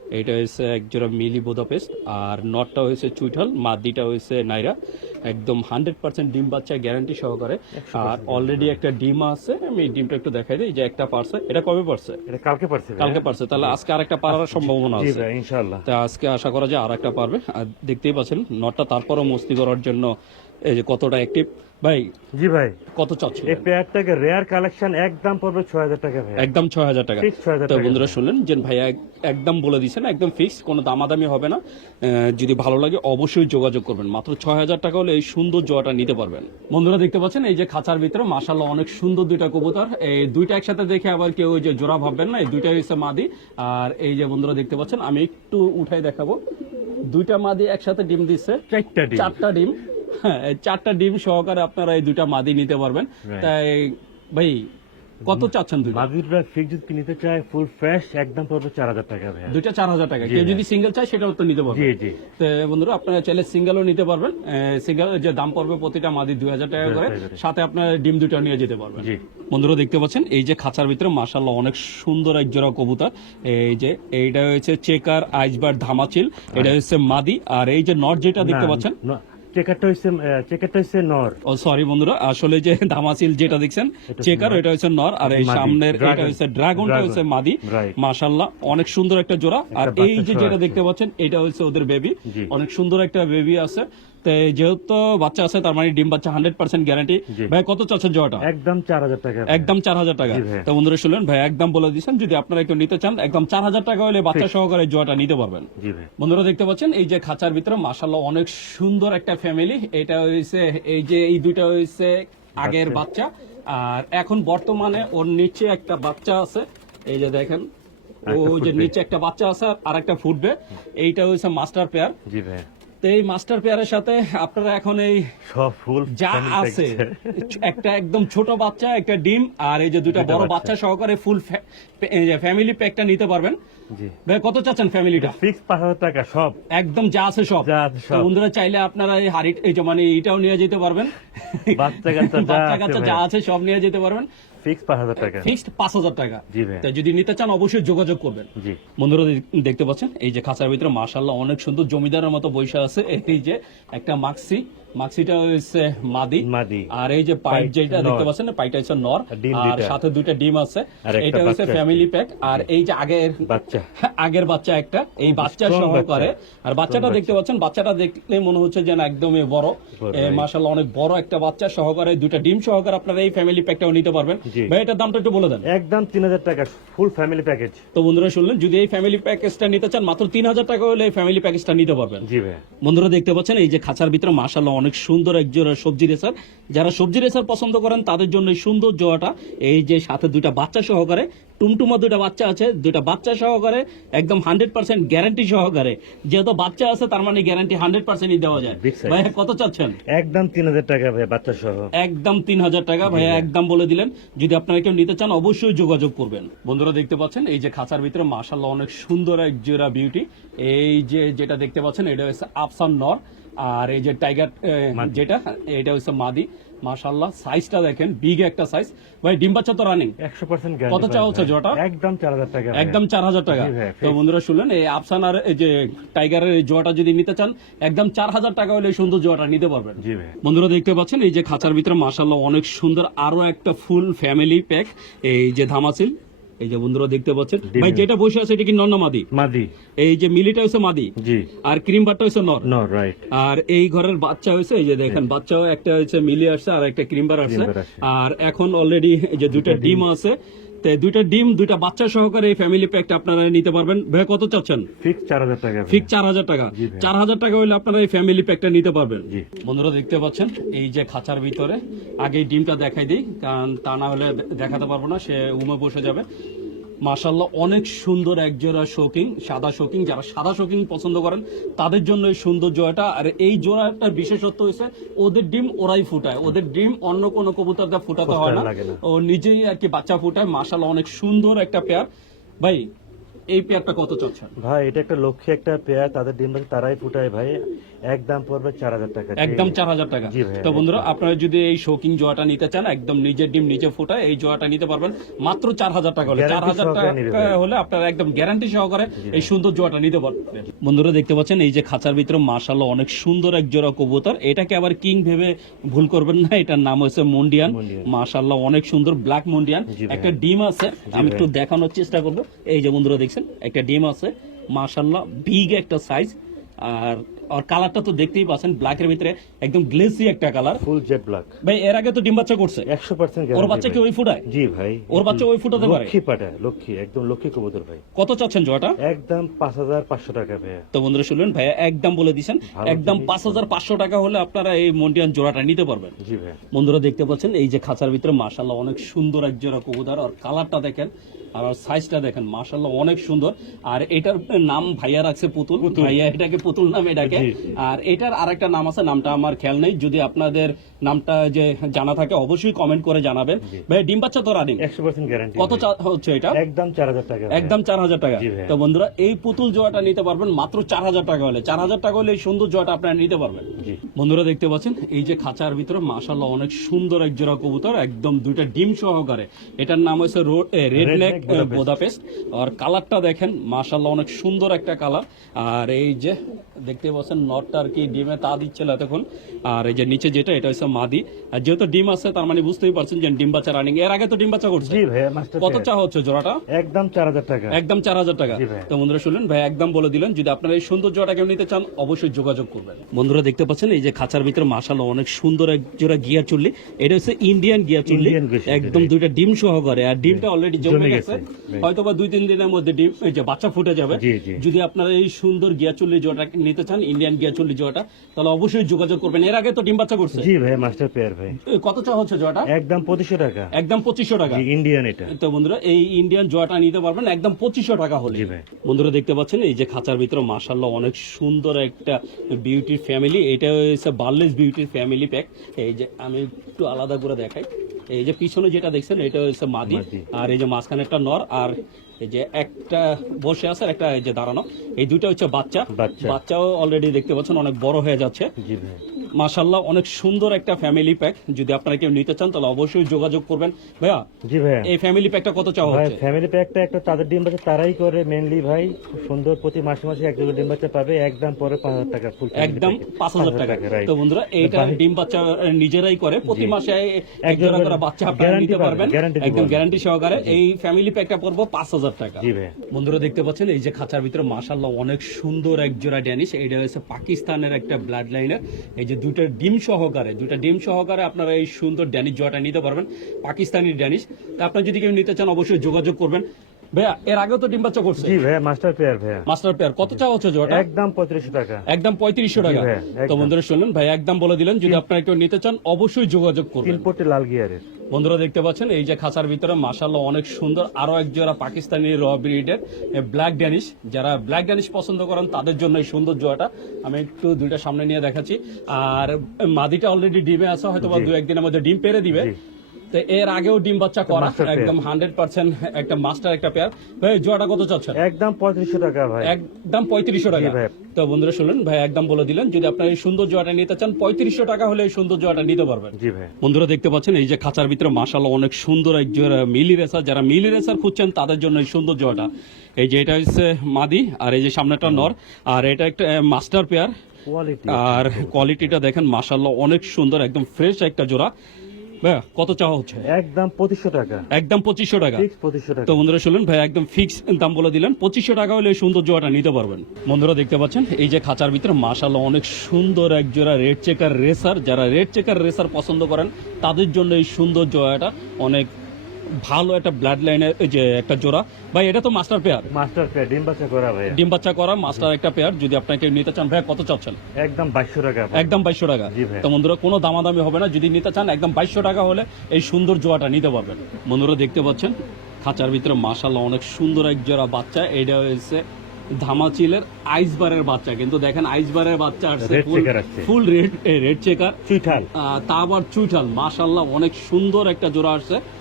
এটা হচ্ছে একজোড়া মিলি বুদাপেস্ট, আর নটটা হয়েছে চুইঠাল, মাদিটা হয়েছে নাইরা। একদম 100% ডিম বাচ্চা গ্যারান্টি সহকারে। আর অলরেডি একটা ডিম আছে, আমি এই ডিমটা একটু দেখাই দিই। যে একটা পারছে, এটা কবে পারছে? এটা কালকে পারছে ভাইয়া? কালকে পারছে, তাহলে আজকে আরেকটা পারার সম্ভাবনা জি আছে। ভাই ইনশাআল্লাহ। তা আজকে আশা করা যায় আর একটা পারবে। আর দেখতেই পাচ্ছেন নটটা তারপরও মস্তি করার জন্য এই যে কতটা অ্যাক্টিভ। ভাই জি ভাই, কত চাচ্ছেন? এই পেয়ারটাকে রেয়ার কালেকশন একদম পড়বে 6000 টাকা ভাই। একদম 6000 টাকা। Fix 6000 তো টাকা। বন্ধুরা শুনলেন যে ভাইয়া একদম বলে দিচ্ছেন, একদম ফিক্স, কোনো দামাদামি হবে না। যদি ভালো লাগে অবশ্যই যোগাযোগ করবেন। মাত্র 6000 টাকা হলে এই সুন্দর জোয়াটা নিতে পারবেন। বন্ধুরা দেখতে পাচ্ছেন এই যে খাঁচার ভিতরে মাশাআল্লাহ অনেক সুন্দর দুইটা কবুতর। এই দুইটা একসাথে দেখে আবার কেউ ওই যে জোড়া ভাববেন না, এই দুইটা হচ্ছে মাদি। আর এই যে বন্ধুরা দেখতে পাচ্ছেন, আমি একটু উঠাই দেখাবো, দুইটা মাদি একসাথে ডিম দিচ্ছে, 4টা ডিম। 4টা ডিম। হ্যাঁ, এই 4টা ডিম সহকারে আপনারা এই দুইটা মাদি নিতে পারবেন। Right. তাই ভাই কত চাচ্ছেন দুইটা? মাদিরটা ফিক্স যদি নিতে চায় ফুল ফ্রেশ একদম পড়বে 4000 টাকা ভাই। দুইটা 4000 টাকা। জি কেউ ভাই। যদি সিঙ্গেল চায় সেটাও তো নিতে পারবে। জি জি। তো বন্ধুরা আপনারা চাইলে সিঙ্গেলও নিতে পারবেন। সিঙ্গেল যে দাম পড়বে প্রতিটা মাদি 2000 টাকা করে, 2000 টাকা। সাথে আপনার ডিম দুটো নিয়ে যেতে পারবেন। জি। বন্ধুরা দেখতে পাচ্ছেন এই যে খাঁচার ভিতরে মাশাআল্লাহ অনেক সুন্দর এক জোড়া কবুতর। এই যে এইটা হচ্ছে চেকার আইসবার ধামাচিল, এটা হচ্ছে মাদি। আর এই যে নট যেটা দেখতে পাচ্ছেন, চেকারটা হচ্ছে নর। ও সরি বন্ধুরা, আসলে যে ধামাচিল যেটা দেখছেন চেকার, এটা হচ্ছে নর। আর এই মাদি, সামনের এটা dragon, হচ্ছে ড্রাগনটা dragon, হচ্ছে মাদি। right. মাশাআল্লাহ অনেক সুন্দর একটা জোড়া। আর একটা এই বাচ্চা যে সহ যেটা আছে। দেখতে পাচ্ছেন এটা হচ্ছে ওদের বেবি। জি। অনেক সুন্দর একটা বেবি আছে। তো যেহেতু বাচ্চা আছে তার মানে ডিম বাচ্চা 100% গ্যারান্টি। জি। ভাই কত চাচ্ছেন জোড়াটা? একদম 4000 টাকা ভাই। একদম 4000 টাকা। জি ভাই। তো বন্ধুরা শুনলেন ভাই একদম বলে দিচ্ছেন, যদি আপনারা একটু নিতে চান একদম 4000 টাকা হলে বাচ্চা সহকারে জোড়াটা নিতে পারবেন। জি ভাই। বন্ধুরা দেখতে পাচ্ছেন এই যে খাঁচার ভিতরে মাশাআল্লাহ অনেক সুন্দর একটা ফ্যামিলি। এটা হইছে এই যে এই দুইটা হইছে আগের বাচ্চা। আর এখন বর্তমানে ওর নিচে একটা বাচ্চা আছে, এই যে দেখেন ওই যে ফুটবে। নিচে একটা বাচ্চা আছে আর একটা ফুটবে। এইটা হইছে মাস্টার পেয়ার। জি ভাই। তো এই মাস্টার পেয়ারের সাথে আপনারা এখন এই সব ফুল যা আছে, একটা একদম ছোট বাচ্চা, একটা ডিম, আর এই যে দুইটা দুইটা বড় বাচ্চা। বাচ্চা সহকারে ফুল ফ্যামিলি প্যাকটা নিতে পারবেন। জি। ভাই কত চাচ্ছেন ফ্যামিলিটা? ফিক্স 5000 টাকা সব। একদম যা আছে সব। যা আছে সব। তো বন্ধুরা চাইলে আপনারা এই হাড়ি এই যে মানে এটাও নিয়ে যেতে পারবেন। বাচ্চা কাচ্চা যা বাচ্চা আছে কাচ্চা ভাই। যা আছে সব নিয়ে যেতে পারবেন। ফিক্স 5000 টাকা। ফিক্সড 5000 টাকা। জি ভাই। তাই যদি নিতে চান অবশ্যই যোগাযোগ করবেন। জি। বন্ধুরা দেখতে পাচ্ছেন এই যে খাঁচার ভিতরে মাশাআল্লাহ অনেক সুন্দর জমিদারের মতো বৈশা আছে। এই যে একটা মাক্সিটা হচ্ছে মাদি। মাদি। আর এই যে পাইপ পাইপ যেটা নর। দেখতে পাচ্ছেন পাইটা হচ্ছে নর। আর ডিম আর দুইটা। সাথে দুইটা ডিম আছে। আর একটা এটা হচ্ছে বাচ্চা ফ্যামিলি প্যাক। আর এই যে বাচ্চা। আগের বাচ্চা একটা, এই বাচ্চা Strong সহকারে। বাচ্চা। আর বাচ্চাটা Strong দেখতে পাচ্ছেন, বাচ্চাটা দেখলে মনে হচ্ছে যেন একদমই বড়। right. মাশাআল্লাহ অনেক বড় একটা বাচ্চা সহকারে, দুইটা ডিম সহকারে আপনারা এই ফ্যামিলি প্যাকটাও নিতে পারবেন। জি। ভাই এটার দামটা একটু বলে দেন। একদম 3000 টাকা ফুল ফ্যামিলি প্যাকেজ। তো বন্ধুরা শুনলেন, যদি এই ফ্যামিলি প্যাকেজটা নিতে চান মাত্র 3000 টাকা হলে এই ফ্যামিলি প্যাকেজটা নিতে পারবেন। জি ভাই। বন্ধুরা দেখতে পাচ্ছেন এই যে খাঁচার ভিতরে মাশাআল্লাহ অনেক সুন্দর এক জোড়া সবজি রেসার। যারা সবজি রেসার পছন্দ করেন তাদের জন্য এই সুন্দর জোড়াটা। এই যে সাথে দুইটা বাচ্চা সহকারে, টুমটুমা দুইটা বাচ্চা আছে, দুইটা বাচ্চা সহকারে একদম 100% গ্যারান্টি সহকারে। যেহেতু বাচ্চা আছে তার মানে গ্যারান্টি 100%ই দেওয়া যায়। Big size. ভাই কত চাচ্ছেন? একদম 3000 টাকা ভাই বাচ্চা সহ। একদম 3000 টাকা। ভাইয়া একদম বলে দিলেন, যদি আপনারা কেউ নিতে চান অবশ্যই যোগাযোগ করবেন। বন্ধুরা দেখতে পাচ্ছেন এই যে খাঁচার ভিতরে মাশাআল্লাহ অনেক সুন্দর এক জোড়া বিউটি। এই যে যেটা দেখতে পাচ্ছেন এটা হচ্ছে আফসান নর। আর এই যে টাইগার যেটা, এটা হচ্ছে মাদি। মাশাআল্লাহ সাইজটা দেখেন, বিগ একটা সাইজ। ভাই ডিম বাচ্চা তো রানিং। 100% গ্যারান্টি। কত চাওয়া হচ্ছে জোড়াটা? একদম 4000 টাকা ভাই। একদম 4000 টাকা। জি ভাই, তো বন্ধুরা শুনলেন, এই আফসান আর এই যে টাইগারের এই জোড়াটা যদি নিতে চান একদম 4000 টাকা হলে এই সুন্দর জোড়াটা নিতে পারবেন। জি ভাই। বন্ধুরা দেখতে পাচ্ছেন এই যে খাঁচার ভিতরে মাশাআল্লাহ অনেক সুন্দর আরো একটা ফুল ফ্যামিলি প্যাক। এই যে ধামাচিল, এই যে বন্ধুরা দেখতে পাচ্ছেন। ভাই যেটা বসে আছে এটা কি নর না মাদি? মাদি। এই যে মিলিটা হচ্ছে মাদি। জি। আর ক্রিম বারটা হচ্ছে নর। No right. আর এই ঘরের বাচ্চা হয়েছে, এই যে দেখেন বাচ্চাও একটা হচ্ছে মিলি আসছে আর একটা ক্রিম বার আসছে। Cream bar আসছে। আর এখন অলরেডি যে দুইটা ডিম আছে। তো দুইটা ডিম দুইটা বাচ্চা সহকারে এই ফ্যামিলি প্যাকটা আপনারা নিতে পারবেন। ভাই কত চাচ্ছেন? ফিক্স 4000 টাকা ভাই। ঠিক 4000 টাকা। জি ভাই। 4000 টাকা হলে আপনারা এই ফ্যামিলি প্যাকটা নিতে পারবেন। জি। বন্ধুরা দেখতে পাচ্ছেন এই যে খাঁচার ভিতরে, আগে এই ডিমটা দেখাই দিই, কারণ তা না হলে দেখাতে পারবো না, সে উমে বসে যাবে। মাশাআল্লাহ অনেক সুন্দর এক জোড়া শোকিং, সাদা শোকিং। যারা সাদা শোকিং পছন্দ করেন তাদের জন্য এই সুন্দর জোড়াটা। আর এই জোড়াটার বিশেষত্ব হচ্ছে ওদের ডিম ওরাই ফুটায়। ওদের ডিম অন্য কোনো কবুতরটা ফুটাতে হয় না, লাগে না। ও নিজেই আর কি বাচ্চা ফুটায়। মাশাআল্লাহ অনেক সুন্দর একটা পেয়ার। ভাই এই পেয়ারটা কত চাচ্ছেন? ভাই এটা একটা লক্ষ্যে একটা পেয়ার, তাদের ডিম বাচ্চা তারাই ফুটায় ভাই, একদম পড়বে 4000 টাকা। একদম 4000 টাকা। জি ভাই, তো বন্ধুরা আপনারা যদি এই শৌকিং জোয়াটা নিতে চান, একদম নিজের ডিম নিজে ফোটায় এই জোয়াটা নিতে পারবেন মাত্র 4000 টাকা হলে। Guarantee 4000 সহকারে নিবে টাকা ভাই। হলে আপনারা একদম গ্যারান্টি সহকারে এই সুন্দর জোয়াটা নিতে পারবেন। বন্ধুরা দেখতে পাচ্ছেন এই যে খাঁচার ভিতরে মাশাআল্লাহ অনেক সুন্দর এক জোড়া কবুতর। এটাকে আবার কিং ভেবে ভুল করবেন না, এটার নাম হচ্ছে মুন্ডিয়ান। মুন্ডিয়ান। মাশাআল্লাহ অনেক সুন্দর ব্ল্যাক মুন্ডিয়ান। জি ভাই। একটা ডিম আছে, আমি একটু দেখানোর চেষ্টা করব। এই যে বন্ধুরা দেখছেন একটা ডিম আছে, মাশাআল্লাহ বিগ একটা সাইজ। আর কালারটা তো দেখতেই পাচ্ছেন, ব্ল্যাকের ভিতরে একদম গ্লেসি একটা কালার। ফুল জেড ব্ল্যাক ভাই এর আগে তো ডিম বাচ্চা করছে, 100% ওর বাচ্চা কি ওই ফুটায়? জি ভাই, ওর বাচ্চা ওই ফুটাতে পারে? লক্ষ্মী পাটা, লক্ষ্মী, একদম লক্ষ্মী কবুতর ভাই। কত চাচ্ছেন জোয়াটা? একদম 5500 টাকা ভাই। তো বন্ধুরা শুনলেন, ভাইয়া একদম বলে দিছেন, ভালো একদম জিনিস। 5500 টাকা হলে আপনারা এই মন্ডিয়ান জোড়াটা নিতে পারবেন। জি ভাই। বন্ধুরা দেখতে পাচ্ছেন এই যে খাঁচার ভিতরে মাশাআল্লাহ অনেক সুন্দর এক জোড়া কবুতর। আর কালারটা দেখেন আর সাইজটা দেখেন, মাশাআল্লাহ অনেক সুন্দর। আর এটার নাম ভাইয়া রাখছে পুতুল, ভাইয়া এটাকে পুতুল নামে ডাকে। জি। আর এটার আরেকটা নাম আছে, নামটা আমার খেয়াল নেই, যদি আপনাদের নামটা যে জানা থাকে অবশ্যই কমেন্ট করে জানাবেন। ভাই ডিম বাচ্চা তো রানিং, 100% গ্যারান্টি। কত হচ্ছে এটা? একদম 4000 টাকা ভাই। একদম 4000 টাকা। জি ভাই। তো বন্ধুরা এই পুতুল জোয়াটা নিতে পারবেন মাত্র 4000 টাকা হলে। 4000 টাকা হলে এই সুন্দর জোয়াটা আপনারা নিতে পারবেন। জি। বন্ধুরা দেখতে পাচ্ছেন এই যে খাঁচার ভিতরে মাশাআল্লাহ অনেক সুন্দর এক জোড়া কবুতর, একদম দুইটা ডিম সহকারে। এটার নাম হচ্ছে রেড নেক বোদাপেস্ট। আর কালারটা দেখেন মাশাআল্লাহ অনেক সুন্দর একটা কালার। আর এই যে দেখতে পাচ্ছেন নটটা আর কি ডিমে তা দিচ্ছিল এতক্ষণ। আর এই যে নিচে যেটা, এটা হচ্ছে মাদি। আর যেহেতু ডিম আছে তার মানে বুঝতেই পারছেন যে ডিম বাচ্চা রানিং। এর আগে তো ডিম বাচ্চা করছে। জি ভাই, মাস্টার কত চা হচ্ছে জোড়াটা? একদম 4000 টাকা। একদম 4000 টাকা। জি ভাই। তো বন্ধুরা শুনলেন, ভাই একদম বলে দিলেন, যদি আপনারা এই সুন্দর জোড়াটা কেউ নিতে চান অবশ্যই যোগাযোগ করবেন। বন্ধুরা দেখতে পাচ্ছেন এই যে খাঁচার ভিতরে মাশাআল্লাহ অনেক সুন্দর এক জোড়া গিয়া চুল্লি। এটা হচ্ছে ইন্ডিয়ান গিয়া চুল্লি, ইন্ডিয়ান গিয়া চুল্লি, একদম দুইটা ডিম সহকারে। আর ডিমটা অলরেডি জমে জমে গেছে, গেছে। হয়তো বা 2-3 দিনের মধ্যে ডিম এই যে বাচ্চা ফুটে যাবে। জি, জি। যদি আপনারা এই সুন্দর গিয়া চুল্লি জোড়াটা নিতে চান, ইন্ডিয়ান গিয়া চুল্লি জোড়াটা, তাহলে অবশ্যই যোগাযোগ করবেন। এর আগে তো ডিম বাচ্চা করছে। জি ভাই, মাস্টার পেয়ার ভাই। কত চা হচ্ছে জোড়াটা? একদম 2500 টাকা। একদম 2500 টাকা। জি, ইন্ডিয়ান এটা। তো বন্ধুরা এই ইন্ডিয়ান জোয়াটা নিতে পারবেন একদম 2500 টাকা হলে। জি ভাই। বন্ধুরা দেখতে পাচ্ছেন এই যে খাঁচার ভিতরে মাশাআল্লাহ অনেক সুন্দর একটা বিউটির ফ্যামিলি। এটা হচ্ছে বার্লেস বিউটির ফ্যামিলি প্যাক। এই যে আমি একটু আলাদা করে দেখাই, এই যে পিছনে যেটা দেখছেন এটা হচ্ছে মাদি, মাদি। আর এই যে মাঝখানে একটা নর, আর এই যে একটা বসে আছে আর একটা এই যে দাঁড়ানো, এই দুইটা হচ্ছে বাচ্চা। বাচ্চা। বাচ্চাও অলরেডি দেখতে পাচ্ছেন অনেক বড় হয়ে যাচ্ছে। জি ভাই। মাশাআল্লাহ অনেক সুন্দর একটা ফ্যামিলি প্যাক। যদি আপনারা কেউ নিতে চান তাহলে অবশ্যই যোগাযোগ করবেন। ভাইয়া জি ভাই। এই ফ্যামিলি প্যাকটা কত চাওয়া ভাই হচ্ছে? ফ্যামিলি প্যাকটা একটা তাদের ডিম বাচ্চা তারাই করে মেনলি ভাই, খুব সুন্দর, প্রতি মাসে মাসে এক জোড়া ডিম বাচ্চা পাবে, একদম পরে 5000 টাকা ফুল। একদম 5000 টাকা। right। তো বন্ধুরা এইটা ভাই- ডিম বাচ্চা নিজেরাই করে, প্রতি জি। মাসে এক এক জোড়া জোড়া করে বাচ্চা আপনারা guarantee নিতে পারবেন, পাবেন, guarantee একদম দিব। গ্যারান্টি সহকারে। এই ফ্যামিলি প্যাকটা পড়বো 5000 টাকা। জি ভাই। বন্ধুরা দেখতে পাচ্ছেন এই যে খাঁচার ভিতরে মাশাআল্লাহ অনেক সুন্দর এক জোড়া ড্যানিশ। এটা হচ্ছে পাকিস্তানের একটা ব্লাড লাইনের। এই যে দুইটা ডিম সহকারে আপনারা এই সুন্দর ড্যানিশ জোড়াটা নিতে পারবেন, পাকিস্তানি ড্যানিশ। তা আপনারা যদি কেউ নিতে চান অবশ্যই যোগাযোগ করবেন। ভাইয়া এর আগেও তো ডিম বাচ্চা করছে। জি ভাই, মাস্টার পেয়ার ভাই। মাস্টার পেয়ার কত চাওয়া হচ্ছে জোড়াটা? একদম 3500 টাকা। একদম 3500 টাকা। জি ভাই, তো একদম। বন্ধুরা শুনলেন, ভাই একদম বলে দিলেন, যদি আপনারা কেউ নিতে চান অবশ্যই যোগাযোগ করবেন। 3 পটে লাল গিয়ারের। বন্ধুরা দেখতে পাচ্ছেন এই যে খাঁচার ভিতরে মাশাআল্লাহ অনেক সুন্দর আরো এক জোড়া পাকিস্তানি র ব্রিডের ব্ল্যাক ড্যানিশ। যারা ব্ল্যাক ড্যানিশ পছন্দ করেন তাদের জন্য এই সুন্দর জোড়াটা। আমি একটু দুইটা সামনে নিয়ে দেখাচ্ছি। আর মাদিটা অলরেডি ডিমে আছে, হয়তো বা জি। 2-1 দিনের মধ্যে ডিম পেরে দিবে। জি। তো এর আগেও ডিম বাচ্চা করা, master pair। একদম 100% একটা মাস্টার একটা পেয়ার। ভাই জোড়াটা কত চাচ্ছেন? একদম 3500 টাকা ভাই। একদম 3500 টাকা। জি ভাই। তো বন্ধুরা শুনলেন, ভাই একদম বলে দিলেন, যদি আপনারা এই সুন্দর জোড়াটা নিতে চান 3500 টাকা হলে এই সুন্দর জোড়াটা নিতে পারবেন। জি ভাই। বন্ধুরা দেখতে পাচ্ছেন এই যে খাঁচার ভিতরে মাশাআল্লাহ অনেক সুন্দর এক জোড়া মিলি রেসার। যারা মিলি রেসার খুঁজছেন তাদের জন্য এই সুন্দর জোড়াটা। এই যে এটা হচ্ছে মাদি, আর এই যে সামনেটা নর, আর এটা একটা মাস্টার পেয়ার। কোয়ালিটি। আর কোয়ালিটিটা দেখেন মাশাআল্লাহ অনেক সুন্দর, একদম ফ্রেশ একটা জোড়া। ভাই কত চাওয়া হচ্ছে? একদম 2500 টাকা। একদম 2500 টাকা। ফিক্স 2500 টাকা। তো বন্ধুরা শুনলেন, ভাই একদম ফিক্স দাম বলে দিলেন, 2500 টাকা হলে এই সুন্দর জোড়াটা নিতে পারবেন। বন্ধুরা দেখতে পাচ্ছেন এই যে খাঁচার ভিতরে মাশাআল্লাহ অনেক সুন্দর এক জোড়া রেড চেকার রেসার। যারা রেড চেকার রেসার পছন্দ করেন তাদের জন্য এই সুন্দর জোড়াটা অনেক ভালো একটা ব্লাড লাইনের যে একটা জোড়া। ভাই এটা তো মাস্টার পেয়ার, মাস্টার পেয়ার, ডিম বাচ্চা করা ভাই। ডিম বাচ্চা করা মাস্টার একটা পেয়ার। যদি আপনাকে নিতে চান ভাই কত চাচ্ছেন? একদম 2200 টাকা ভাই। একদম 2200 টাকা। জি ভাই। তো বন্ধুরা কোনো দামাদামি হবে না, যদি নিতে চান একদম 2200 টাকা হলে এই সুন্দর জোড়াটা নিতে পারবেন। বন্ধুরা দেখতে পাচ্ছেন খাঁচার ভিতরে মাশাআল্লাহ অনেক সুন্দর এক জোড়া বাচ্চা। এটা হচ্ছে ধামাচিলের আইসবারের বাচ্চা, কিন্তু দেখেন আইসবারের বাচ্চা আসছে Red checker আসছে। ফুল রেড চেকার, চুইঠাল। তা আবার চুইঠাল। মাশাআল্লাহ অনেক সুন্দর একটা জোড়া আসছে।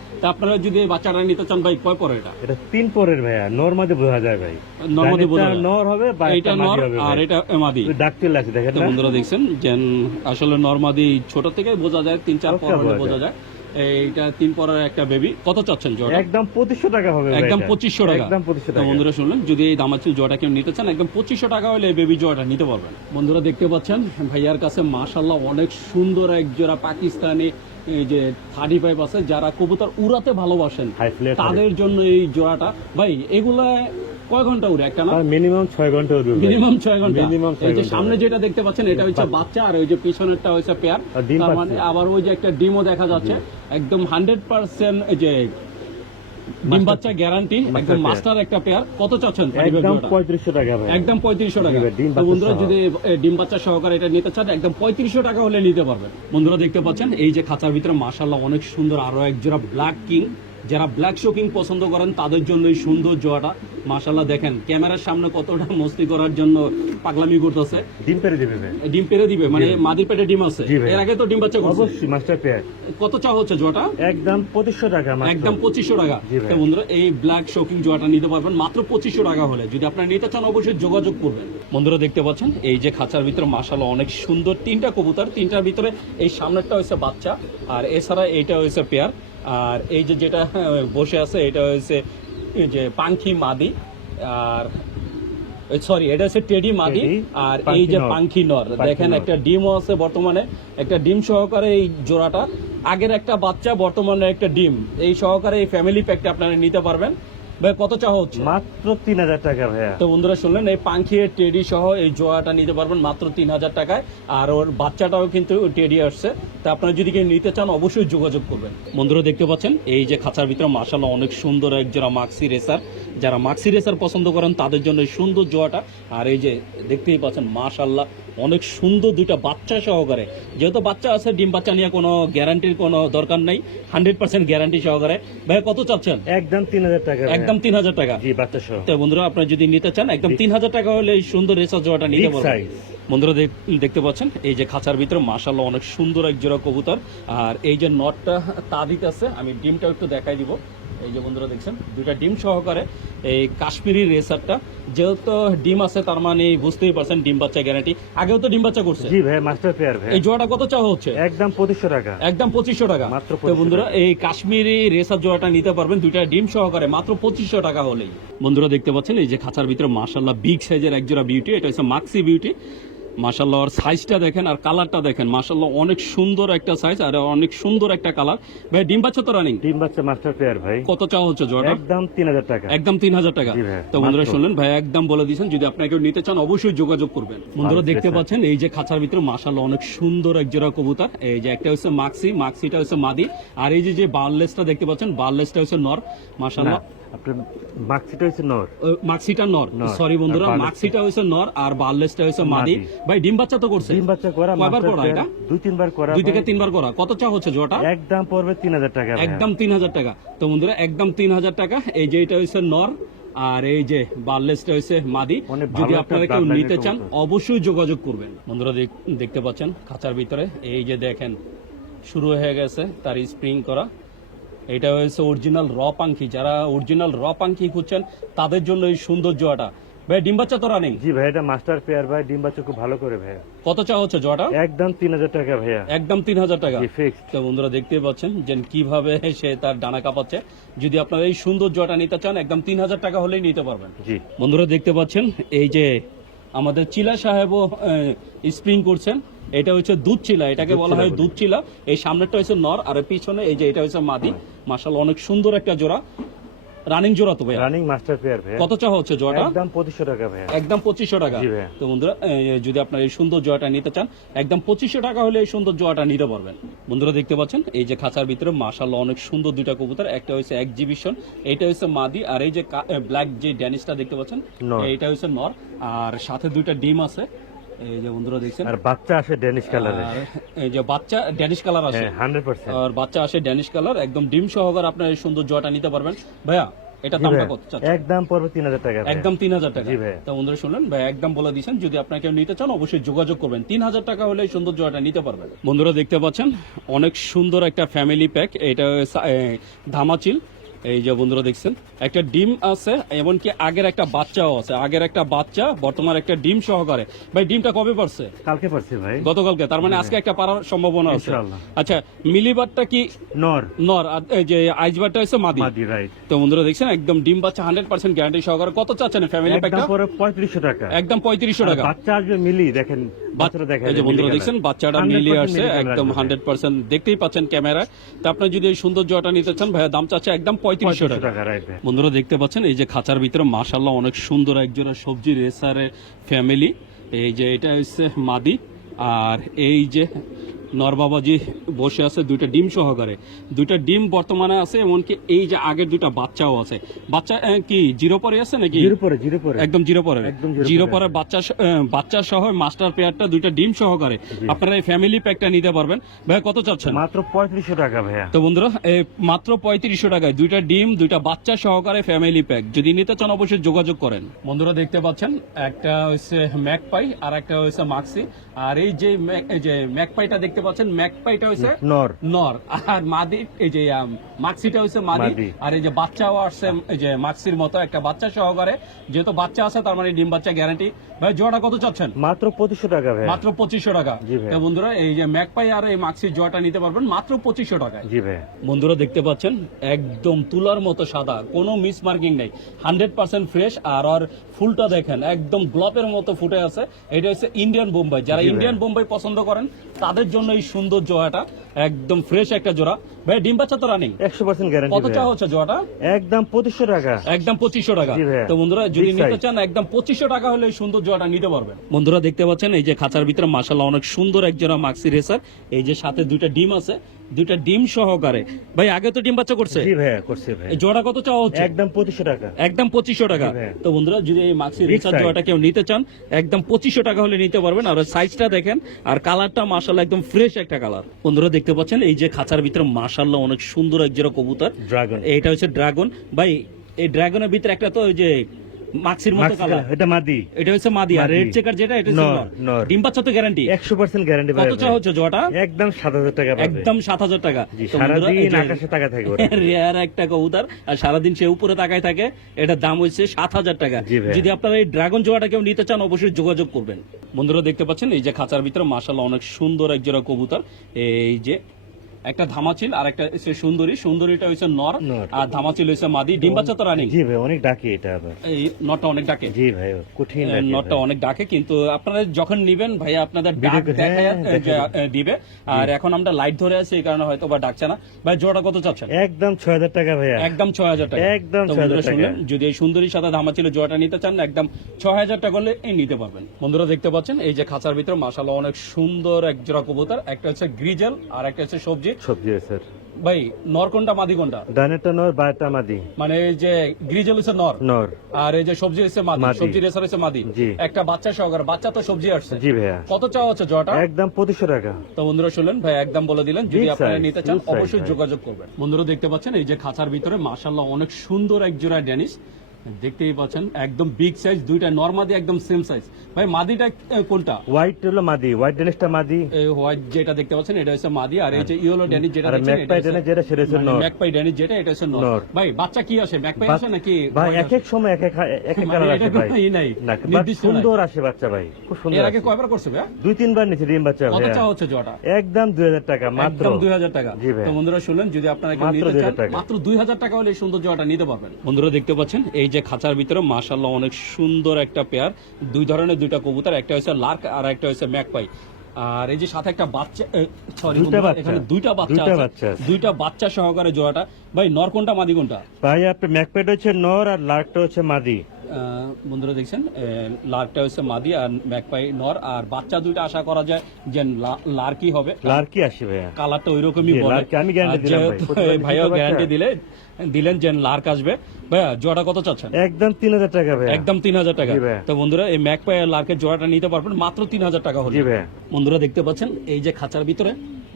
তা আপনারা যদি এই বাচ্চাটা নিতে চান ভাই কয় পরে এটা? এটা 3 পরের ভাইয়া, নর মাদি বোঝা যায় ভাই। নরমাদি বোঝা যায়। নর হবে বা এইটা নর আর এটা মাদি। ডাক চলে আছে দেখেন তো না? বন্ধুরা দেখছেন যে আসলে নরমাদি ছোট থেকে বোঝা যায়, 3-4 পর হলে বোঝা যায়। এইটা 3 পরের একটা বেবি। কত চাচ্ছেন জোড়া? একদম 2500 টাকা হবে ভাই। একদম এটা। 2500 টাকা। একদম 2500 তো টাকা। বন্ধুরা শুনলেন, যদি এই দামাচিল জোড়াটা কেউ নিতে চান একদম 2500 টাকা হলে এই বেবি জোড়াটা নিতে পারবেন। বন্ধুরা দেখতে পাচ্ছেন ভাইয়ার কাছে মাশাআল্লাহ অনেক সুন্দর এক জোড়া পাকিস্তানি এই যে 35 আছে, যারা কবুতর উড়াতে ভালোবাসেন High flare তাদের জন্য এই জোড়াটা। ভাই এগুলা কয় ঘন্টা উড়ে একটা না? মিনিমাম 6 ঘন্টা উড়বে। মিনিমাম 6 ঘন্টা। Minimum 6 এই যে ঘন্টা। সামনে যেটা দেখতে পাচ্ছেন এটা হচ্ছে বাচ্চা, আর ওই যে পিছনেরটা হচ্ছে পেয়ার। আর ডিম তার পাচ্ছে। মানে আবার ওই যে একটা ডিমও দেখা যাচ্ছে। একদম 100% এই যে ডিম বাচ্চা গ্যারান্টি, একদম pair। মাস্টার একটা পেয়ার। কত চাচ্ছেন? একদম 3500 টাকা ভাই। একদম 3500 টাকা। ডিম তো বাচ্চা বন্ধুরা সহ। যদি ডিম বাচ্চা সহকারে এটা নিতে চান একদম 3500 টাকা হলে নিতে পারবেন। বন্ধুরা দেখতে পাচ্ছেন এই যে খাঁচার ভিতরে মাশাআল্লাহ অনেক সুন্দর আরো এক জোড়া ব্ল্যাক কিং। যারা ব্ল্যাক শোকিং পছন্দ করেন তাদের জন্য এই সুন্দর জোড়াটা। মাশাআল্লাহ দেখেন ক্যামেরার সামনে কতটা মস্তি করার জন্য পাগলামি করতেছে। ডিম পেরে দিবে ভাই। ডিম পেরে দিবে মানে মাদির পেটে ডিম আছে। জি ভাই। এর আগে তো ডিম বাচ্চা করছে। অবশ্যই মাস্টার পেয়ার। কত চা হচ্ছে জোড়াটা? একদম 2500 টাকা মাত্র। একদম 2500 টাকা। জি ভাই। তো বন্ধুরা এই ব্ল্যাক শোকিং জোড়াটা নিতে পারবেন মাত্র 2500 টাকা হলে। যদি আপনারা নিতে চান অবশ্যই যোগাযোগ করবেন। বন্ধুরা দেখতে পাচ্ছেন এই যে খাঁচার ভিতরে মাশাআল্লাহ অনেক সুন্দর 3টা কবুতর। 3টার ভিতরে এই সামনেরটা হচ্ছে বাচ্চা, আর এছাড়া এইটা হচ্ছে পেয়ার। আর এই যে যেটা বসে আছে এটা হচ্ছে এই যে পাঙ্খি মাদি, আর সরি এটা হচ্ছে টেডি মাদি, টেডি, আর এই পাঙ্খি যে নর। পাঙ্খি নর। পাঙ্খি দেখেন নর। একটা ডিমও আছে বর্তমানে, একটা ডিম সহকারে এই জোড়াটা। আগের একটা বাচ্চা, বর্তমানে একটা ডিম, এই সহকারে এই ফ্যামিলি প্যাকটা আপনারা নিতে পারবেন। ভাই কত চাওয়া হচ্ছে? মাত্র 3000 টাকা ভাইয়া। তো বন্ধুরা শুনলেন এই পাঙ্খি টেডি সহ এই জোড়াটা নিতে পারবেন মাত্র 3000 টাকায়। আর ওর বাচ্চাটাও কিন্তু টেডি আসছে। তা আপনারা যদি কেউ নিতে চান অবশ্যই যোগাযোগ করবেন। বন্ধুরা দেখতে পাচ্ছেন এই যে খাঁচার ভিতরে মাশাআল্লাহ অনেক সুন্দর এক জোড়া মাক্সি রেসার। যারা মাক্সি রেসার পছন্দ করেন তাদের জন্য এই সুন্দর জোড়াটা। আর এই যে দেখতেই পাচ্ছেন মাশাআল্লাহ অনেক সুন্দর দুইটা বাচ্চা সহকারে। যেহেতু বাচ্চা আছে ডিম বাচ্চা নিয়ে কোনো গ্যারান্টির কোনো দরকার নেই, 100% গ্যারান্টি সহকারে। ভাই কত চাচ্ছেন? একদম 3000 টাকা ভাইয়া। একদম 3000 টাকা। জি বাচ্চা সহ। তো বন্ধুরা আপনারা যদি নিতে চান একদম 3000 টাকা হলে এই সুন্দর রেসার জোড়াটা নিতে Big পারবেন। size। বন্ধুরা দেখতে পাচ্ছেন এই যে খাঁচার ভিতরে মাশাআল্লাহ অনেক সুন্দর এক জোড়া কবুতর। আর এই যে নটটা তা দিতেছে, আমি ডিমটা একটু দেখাই দিব। এই যে বন্ধুরা দেখছেন দুইটা ডিম সহকারে এই কাশ্মীরি রেসারটা। যেহেতু ডিম আছে তার মানে বুঝতেই পারছেন ডিম বাচ্চা গ্যারান্টি। আগেও তো ডিম বাচ্চা করছে। জি ভাই মাস্টার পেয়ার ভাই। এই জোড়াটা কত চাওয়া হচ্ছে? একদম 2500 টাকা। একদম 2500 টাকা। মাত্র তো 2500 বন্ধুরা এই কাশ্মীরি রেসার জোড়াটা নিতে পারবেন দুইটা ডিম সহকারে মাত্র 2500 টাকা হলেই। বন্ধুরা দেখতে পাচ্ছেন এই যে খাঁচার ভিতরে মাশাআল্লাহ বিগ সাইজের এক জোড়া বিউটি। এটা হচ্ছে মাক্সি বিউটি। মাশাআল্লাহ ওর সাইজটা দেখেন আর কালারটা দেখেন, মাশাআল্লাহ অনেক সুন্দর একটা সাইজ আর অনেক সুন্দর একটা কালার। ভাই ডিম বাচ্চা তো রানিং? ডিম বাচ্চা মাস্টার পেয়ার ভাই। কত চাওয়া হচ্ছে জোড়াটা? একদম 3000 টাকা। একদম 3000 টাকা। জি ভাই, তো বন্ধুরা মাত্র। শুনলেন ভাই একদম বলে দিয়েছেন, যদি আপনাকে নিতে চান অবশ্যই যোগাযোগ করবেন। বন্ধুরা দেখতে স্যার। পাচ্ছেন এই যে খাঁচার ভিতরে মাশাআল্লাহ অনেক সুন্দর এক জোড়া কবুতর। এই যে একটা হচ্ছে মাক্সি, মাক্সিটা হচ্ছে মাদি। আর এই যে বারলেসটা দেখতে পাচ্ছেন, বারলেসটা হচ্ছে নর। মাশাআল্লাহ আপনার মাক্সিটা হচ্ছে নর। মাক্সিটা নর, নর। সরি বন্ধুরা, আর বারলেসটা- মাক্সিটা হচ্ছে নর আর বারলেসটা হচ্ছে মাদি। মাদি। ভাই ডিম বাচ্চা তো করছে? ডিম বাচ্চা করা কয়বার মাস্টার করা পেয়ার। এটা? 2-3 করা 2 থেকে ভাই। 3 বার করা। কত চা হচ্ছে জোড়াটা? একদম পড়বে 3000 টাকা ভাই। একদম 3000 টাকা। তো বন্ধুরা একদম 3000 টাকা। এই যে এটা হচ্ছে নর আর এই যে বারলেসটা হচ্ছে মাদি। অনেক ভালো যদি একটা আপনারা কেউ bloodline নিতে এর চান কবুতর। অবশ্যই যোগাযোগ করবেন। বন্ধুরা দেখতে পাচ্ছেন খাঁচার ভিতরে এই যে দেখেন শুরু হয়ে গেছে তার স্প্রিং করা। এটা হচ্ছে অরিজিনাল র পাঙ্খি। যারা অরিজিনাল র পাঙ্খি খুঁজছেন তাদের জন্য এই সুন্দর জোয়াটা। ভাই ডিম বাচ্চা তো রানিং? জি ভাই এটা মাস্টার পেয়ার ভাই। ডিম বাচ্চা খুব ভালো করে ভাই। কত চা হচ্ছে জোয়াটা? একদম 3000 টাকা ভাইয়া। একদম 3000 টাকা। জি ফিক্সড। তো বন্ধুরা দেখতেই পাচ্ছেন যে কিভাবে সে তার ডানা কাঁপাচ্ছে। যদি আপনারা এই সুন্দর জোয়াটা নিতে চান একদম 3000 টাকা হলেই নিতে পারবেন। জি বন্ধুরা দেখতে পাচ্ছেন এই যে আমাদের চিলা সাহেবও স্প্রিং করছেন। এটা হচ্ছে দুধ চিলা, এটাকে দুধ বলা হয় চিলা বলি। দুধ চিলা। এই সামনেরটা হচ্ছে নর আর পিছনে এই যে এটা হচ্ছে মাদি। মাশাআল্লাহ অনেক সুন্দর একটা জোড়া, রানিং জোড়া তো ভাই। রানিং মাস্টার পেয়ার ভাই। কত চাওয়া হচ্ছে জোড়াটা? একদম 2500 টাকা ভাইয়া। একদম 2500 টাকা। জি ভাইয়া। তো বন্ধুরা যদি আপনারা এই সুন্দর জোড়াটা নিতে চান একদম 2500 টাকা হলে এই সুন্দর জোড়াটা নিতে পারবেন। বন্ধুরা দেখতে পাচ্ছেন এই যে খাঁচার ভিতরে মাশাআল্লাহ অনেক সুন্দর দুইটা কবুতর। একটা হচ্ছে এক্সিবিশন, এটা হচ্ছে মাদি। আর এই যে ব্ল্যাক যে ড্যানিশটা দেখতে পাচ্ছেন নর। এইটা হচ্ছে নর। আর সাথে দুইটা ডিম আছে এই যে বন্ধুরা দেখছেন। আর বাচ্চা আসে ড্যানিশ কালারে। আর এই যে বাচ্চা ড্যানিশ কালার আসে। হ্যাঁ 100%। আর বাচ্চা আসে ড্যানিশ কালার, একদম ডিম সহকারে আপনার এই সুন্দর জোড়াটা নিতে পারবেন। ভাইয়া এটা জি দামটা ভাইয়া, কত চাচ্ছেন? একদম পড়বে 3000 টাকা ভাইয়া। একদম 3000 টাকা। জি ভাইয়া। তো বন্ধুরা শুনলেন ভাই একদম বলে দিয়েছেন, যদি আপনাকে নিতে চান অবশ্যই যোগাযোগ করবেন। 3000 টাকা হলে এই সুন্দর জোড়াটা নিতে পারবেন। বন্ধুরা দেখতে পাচ্ছেন অনেক সুন্দর একটা ফ্যামিলি প্যাক, এটা ধামাচিল। এই যে বন্ধুরা দেখছেন একটা ডিম আছে, এমনকি আগের একটা বাচ্চাও আছে, আগের একটা বাচ্চা বর্তমান একটা ডিম সহকারে। ভাই ডিমটা কবে পারছে? কালকে পারছি ভাই। গতকালকে, তার মানে আজকে একটা পারার সম্ভাবনা আছে। ইনশাআল্লাহ। আচ্ছা, মিলিবারটা কি নর নর আর এই যে আইজবারটা হচ্ছে মাদি? মাদি, রাইট। তো বন্ধুরা দেখছেন একদম ডিম বাচ্চা 100% গ্যারান্টি সহকারে। কত চাচ্ছেন ফ্যামিলি একদম প্যাকটা? পড়বে 3500 টাকা। একদম 3500 টাকা। বাচ্চা আসবে মিলি, দেখেন বাচ্চাটা দেখেন। এই যে বন্ধুরা দেখছেন বাচ্চাটা মিলিয়ে আসছে একদম 100%, দেখতেই পাচ্ছেন ক্যামেরায়। তো আপনি যদি এই সুন্দর জোড়াটা নিতে চান ভাইয়া দাম চাচ্ছে একদম 3500 টাকা। টাকা, রাইট ভাই। বন্ধুরা দেখতে পাচ্ছেন এই যে খাঁচার ভিতরে মাশাআল্লাহ অনেক সুন্দর একজোড়া সবজি রেসারের ফ্যামিলি। এই যে এটা হচ্ছে মাদি, আর এই যে নরবাবাজি বসে আছে দুইটা ডিম সহকারে। দুইটা ডিম বর্তমানে আছে, এমনকি এই যে আগের দুইটা বাচ্চাও আছে। বাচ্চা কি জিরো পরে আছে নাকি? জিরো পরে, জিরো পরে। একদম জিরো পরে, একদম জিরো জিরো পরে। পরে বাচ্চা সহ মাস্টার পেয়ারটা দুইটা ডিম সহকারে আপনারা এই ফ্যামিলি প্যাকটা নিতে পারবেন। ভাইয়া কত চাচ্ছেন? মাত্র 3500 টাকা ভাইয়া। তো বন্ধুরা মাত্র 3500 টাকায় দুইটা ডিম দুইটা বাচ্চা সহকারে ফ্যামিলি প্যাক। যদি নিতে চান অবশ্যই যোগাযোগ করেন। বন্ধুরা দেখতে পাচ্ছেন একটা হচ্ছে ম্যাকপাই আর একটা হচ্ছে মাক্সি। আর এই যে ম্যাকপাইটা দেখতে পাচ্ছেন, ম্যাকপাইটা হচ্ছে নর নর, আর মাদি এই যে মাক্সিটা হচ্ছে মাদি। মাদি। আর এই যে বাচ্চাও আসছে এই যে মাক্সির মতো একটা বাচ্চা সহকারে। যেহেতু বাচ্চা আছে তার মানে ডিম বাচ্চা গ্যারান্টি। ভাই জোড়াটা কত চাচ্ছেন? মাত্র 2500 টাকা ভাইয়া। মাত্র 2500 টাকা। জি ভাই। তো বন্ধুরা এই যে ম্যাকপাই আর এই মাক্সির জোড়াটা নিতে পারবেন মাত্র 2500 টাকায়। জি ভাইয়া। বন্ধুরা দেখতে পাচ্ছেন একদম তুলার মতো সাদা, কোনো মিস মার্কিং নেই, 100% ফ্রেশ। আর ওর ফুলটা দেখেন একদম গ্লোবের মতো ফুটে আছে। এটা হচ্ছে ইন্ডিয়ান বোম্বাই। যারা জি ভাই। ইন্ডিয়ান বোম্বাই পছন্দ করেন তাদের জন্য এই সুন্দর জোড়াটা একদম ফ্রেশ একটা জোড়া। ভাই ডিম বাচ্চা তো রানিং, 100% গ্যারান্টি কত চা হচ্ছে জোড়াটা? একদম 2500 টাকা। একদম 2500 টাকা। জি ভাইয়া। তো বন্ধুরা যদি Big নিতে size। চান একদম 2500 টাকা হলে এই সুন্দর জোড়াটা নিতে পারবেন। বন্ধুরা দেখতে পাচ্ছেন এই যে খাঁচার ভিতরে মাশাআল্লাহ অনেক সুন্দর এক জোড়া মাক্সি রেসার। এই যে সাথে দুইটা ডিম আছে, দুইটা ডিম সহকারে। ভাই আগে তো ডিম বাচ্চা করছে? জি ভাইয়া, করছে ভাই। এই জোড়া কত চাওয়া হচ্ছে? একদম 2500 টাকা। একদম 2500 টাকা। জি ভাইয়া। তো বন্ধুরা যদি এই মাক্সি Big রেসার size। জোড়াটা কেউ নিতে চান একদম 2500 টাকা হলে নিতে পারবেন। আর সাইজটা দেখেন আর কালারটা মাশাআল্লাহ একদম ফ্রেশ একটা কালার। বন্ধুরা দেখতে পাচ্ছেন এই যে খাঁচার ভিতরে মাশাআল্লাহ অনেক সুন্দর এক জোড়া কবুতর। ড্রাগন। এটা হচ্ছে ড্রাগন। ভাই এই ড্রাগনের ভিতরে একটা তো ওই যে মাক্সির মতো কালার, এটা মাদি। এটা হচ্ছে মাদি। আর মাদি। রেড চেকার যেটা এটা হচ্ছে নর, নর। নর। ডিম বাচ্চা তো গ্যারান্টি। 100% গ্যারান্টি ভাই। কত চা হচ্ছে জোড়াটা? একদম 7000 টাকা পাবে। একদম 7000 টাকা। জি, তো বন্ধুরা, এই সারাদিন যে আকাশে তাকায় থাকবে ওরা। রেয়ার একটা কবুতর, আর সারাদিন সে উপরে তাকায় থাকে। এটার দাম হচ্ছে 7000 টাকা। জি ভাই। যদি আপনারা এই ড্রাগন জোড়াটা কেউ নিতে চান অবশ্যই যোগাযোগ করবেন। বন্ধুরা দেখতে পাচ্ছেন এই যে খাঁচার ভিতরে মাশাআল্লাহ অনেক সুন্দর এক জোড়া কবুতর। এই যে একটা ধামাচিল আর একটা হচ্ছে সুন্দরী। সুন্দরীটা হচ্ছে নর নর। আর ধামাচিল হচ্ছে মাদি। ডিম বাচ্চা তো রানিং। জি ভাই, অনেক ডাকে এটা আবার। এই নরটা অনেক ডাকে। জি ভাই, কঠিন ডাকে নটটা ভাই। অনেক ডাকে, কিন্তু আপনারা যখন নিবেন ভাইয়া আপনাদের ডাক ভিডিও- দেখায় হ্যাঁ, দেখাবে। দিবে। আর এখন আমরা লাইট ধরে আছি এই কারণে হয়তো বা ডাকছে না। ভাই জোড়া কত চাচ্ছেন? একদম 6000 টাকা ভাইয়া। একদম 6000 টাকা। একদম তো 6000 বন্ধুরা টাকা। শুনলেন, যদি এই সুন্দরীর সাথে ধামাচিল জোড়াটা নিতে চান একদম 6000 টাকা হলে এই নিতে পারবেন। বন্ধুরা দেখতে পাচ্ছেন এই যে খাঁচার ভিতরে মাশাআল্লাহ অনেক সুন্দর এক জোড়া কবুতর। একটা হচ্ছে গ্রিজেল আর একটা হচ্ছে সবজি। সবজি স্যার। ভাই নর কোনটা মাদি কোনটা? ডানেরটা নর, বারটা মাদি। মানে এই যে গ্রিজেল হচ্ছে নর নর। আর এই যে সবজি হচ্ছে মাদি। মাদি। সবজি রেসার হচ্ছে মাদি। জি। একটা বাচ্চা সহকারে, বাচ্চা তো সবজি আসছে। জি ভাইয়া। কত চাওয়া হচ্ছে জোড়াটা? একদম 2500 টাকা। তো বন্ধুরা শুনলেন ভাই একদম বলে দিলেন, যদি Big আপনারা size, নিতে চান huge size অবশ্যই ভাই। যোগাযোগ করবেন। বন্ধুরা দেখতে পাচ্ছেন এই যে খাঁচার ভিতরে মাশাআল্লাহ অনেক সুন্দর এক জোড়া ড্যানিশ। দেখতেই পাচ্ছেন একদম বিগ সাইজ, দুইটা নরমাদি একদম সেম সাইজ। ভাই মাদিটা কোনটা? হোয়াইট হলো মাদি, হোয়াইট ডেনিসটা মাদি। এই হোয়াইট যেটা দেখতে পাচ্ছেন এটা হচ্ছে মাদি, আর এই যে ইয়েলো ড্যানিশ যেটা আর দেখছেন ম্যাকপাই ডেনিস যেটা সেটা হচ্ছে নর। ম্যাকপাই ড্যানিশ যেটা এটা হচ্ছে নর। নর। ভাই বাচ্চা কি আসে? ম্যাকপাই আসে নাকি ভাই হোয়াইট এক এক সময় এক এক মানে কালার এটা আসে ভাই। কোনো ই নাই, না, নির্দিষ্ট নাই। সুন্দর আসে বাচ্চা ভাই, খুব আসে? সুন্দর এর আগে আসে। কয়বার করছে ভাই? 2-3 বার নিচে ডিম বাচ্চা কত ভাইয়া। চাওয়া হচ্ছে জোড়াটা? একদম 2000 টাকা মাত্র। একদম 2000 টাকা। জি ভাই। তো বন্ধুরা শুনলেন, যদি আপনারা কেউ মাত্র নিতে 2000 চান টাকা। মাত্র 2000 টাকা হলে এই সুন্দর জোড়াটা নিতে পারবেন। বন্ধুরা দেখতে পাচ্ছেন এই যে খাঁচার ভিতরে মাশাআল্লাহ অনেক সুন্দর একটা পেয়ার। দুই ধরনের দুইটা কবুতর, একটা হচ্ছে লার্ক আর একটা হচ্ছে ম্যাকপাই। আর এই যে সাথে একটা বাচ্চা, সরি দুইটা বাচ্চা। এখানে দুইটা বাচ্চা দুইটা আছে। বাচ্চা আছে। দুইটা বাচ্চা সহকারে জোড়াটা। ভাই নর কোনটা মাদি কোনটা? ভাই আপনার ম্যাকপেট হচ্ছে নর আর লার্কটা হচ্ছে মাদি। বন্ধুরা দেখছেন লার্কটা হচ্ছে মাদি আর ম্যাকপাই নর। আর বাচ্চা দুইটা আশা করা যায় যে লার্কই হবে। লার্কি আসে ভাইয়া। কালারটা ওই রকমই জি, বলে। লার্কি আমি guarantee দিলাম ভাই। যেহেতু প্রতিবার এই ভাইও নিতে পারছে? গ্যারান্টি দিলেন যে লার্ক আসবে। ভাইয়া জোড়া কত চাচ্ছেন? একদম 3000 টাকা ভাইয়া। একদম 3000 টাকা। জি ভাইয়া। তো বন্ধুরা এই ম্যাকপাই আর লার্কের জোড়াটা নিতে পারবেন মাত্র 3000 টাকা হলে। জি ভাইয়া। বন্ধুরা দেখতে পাচ্ছেন এই যে খাঁচার ভিতরে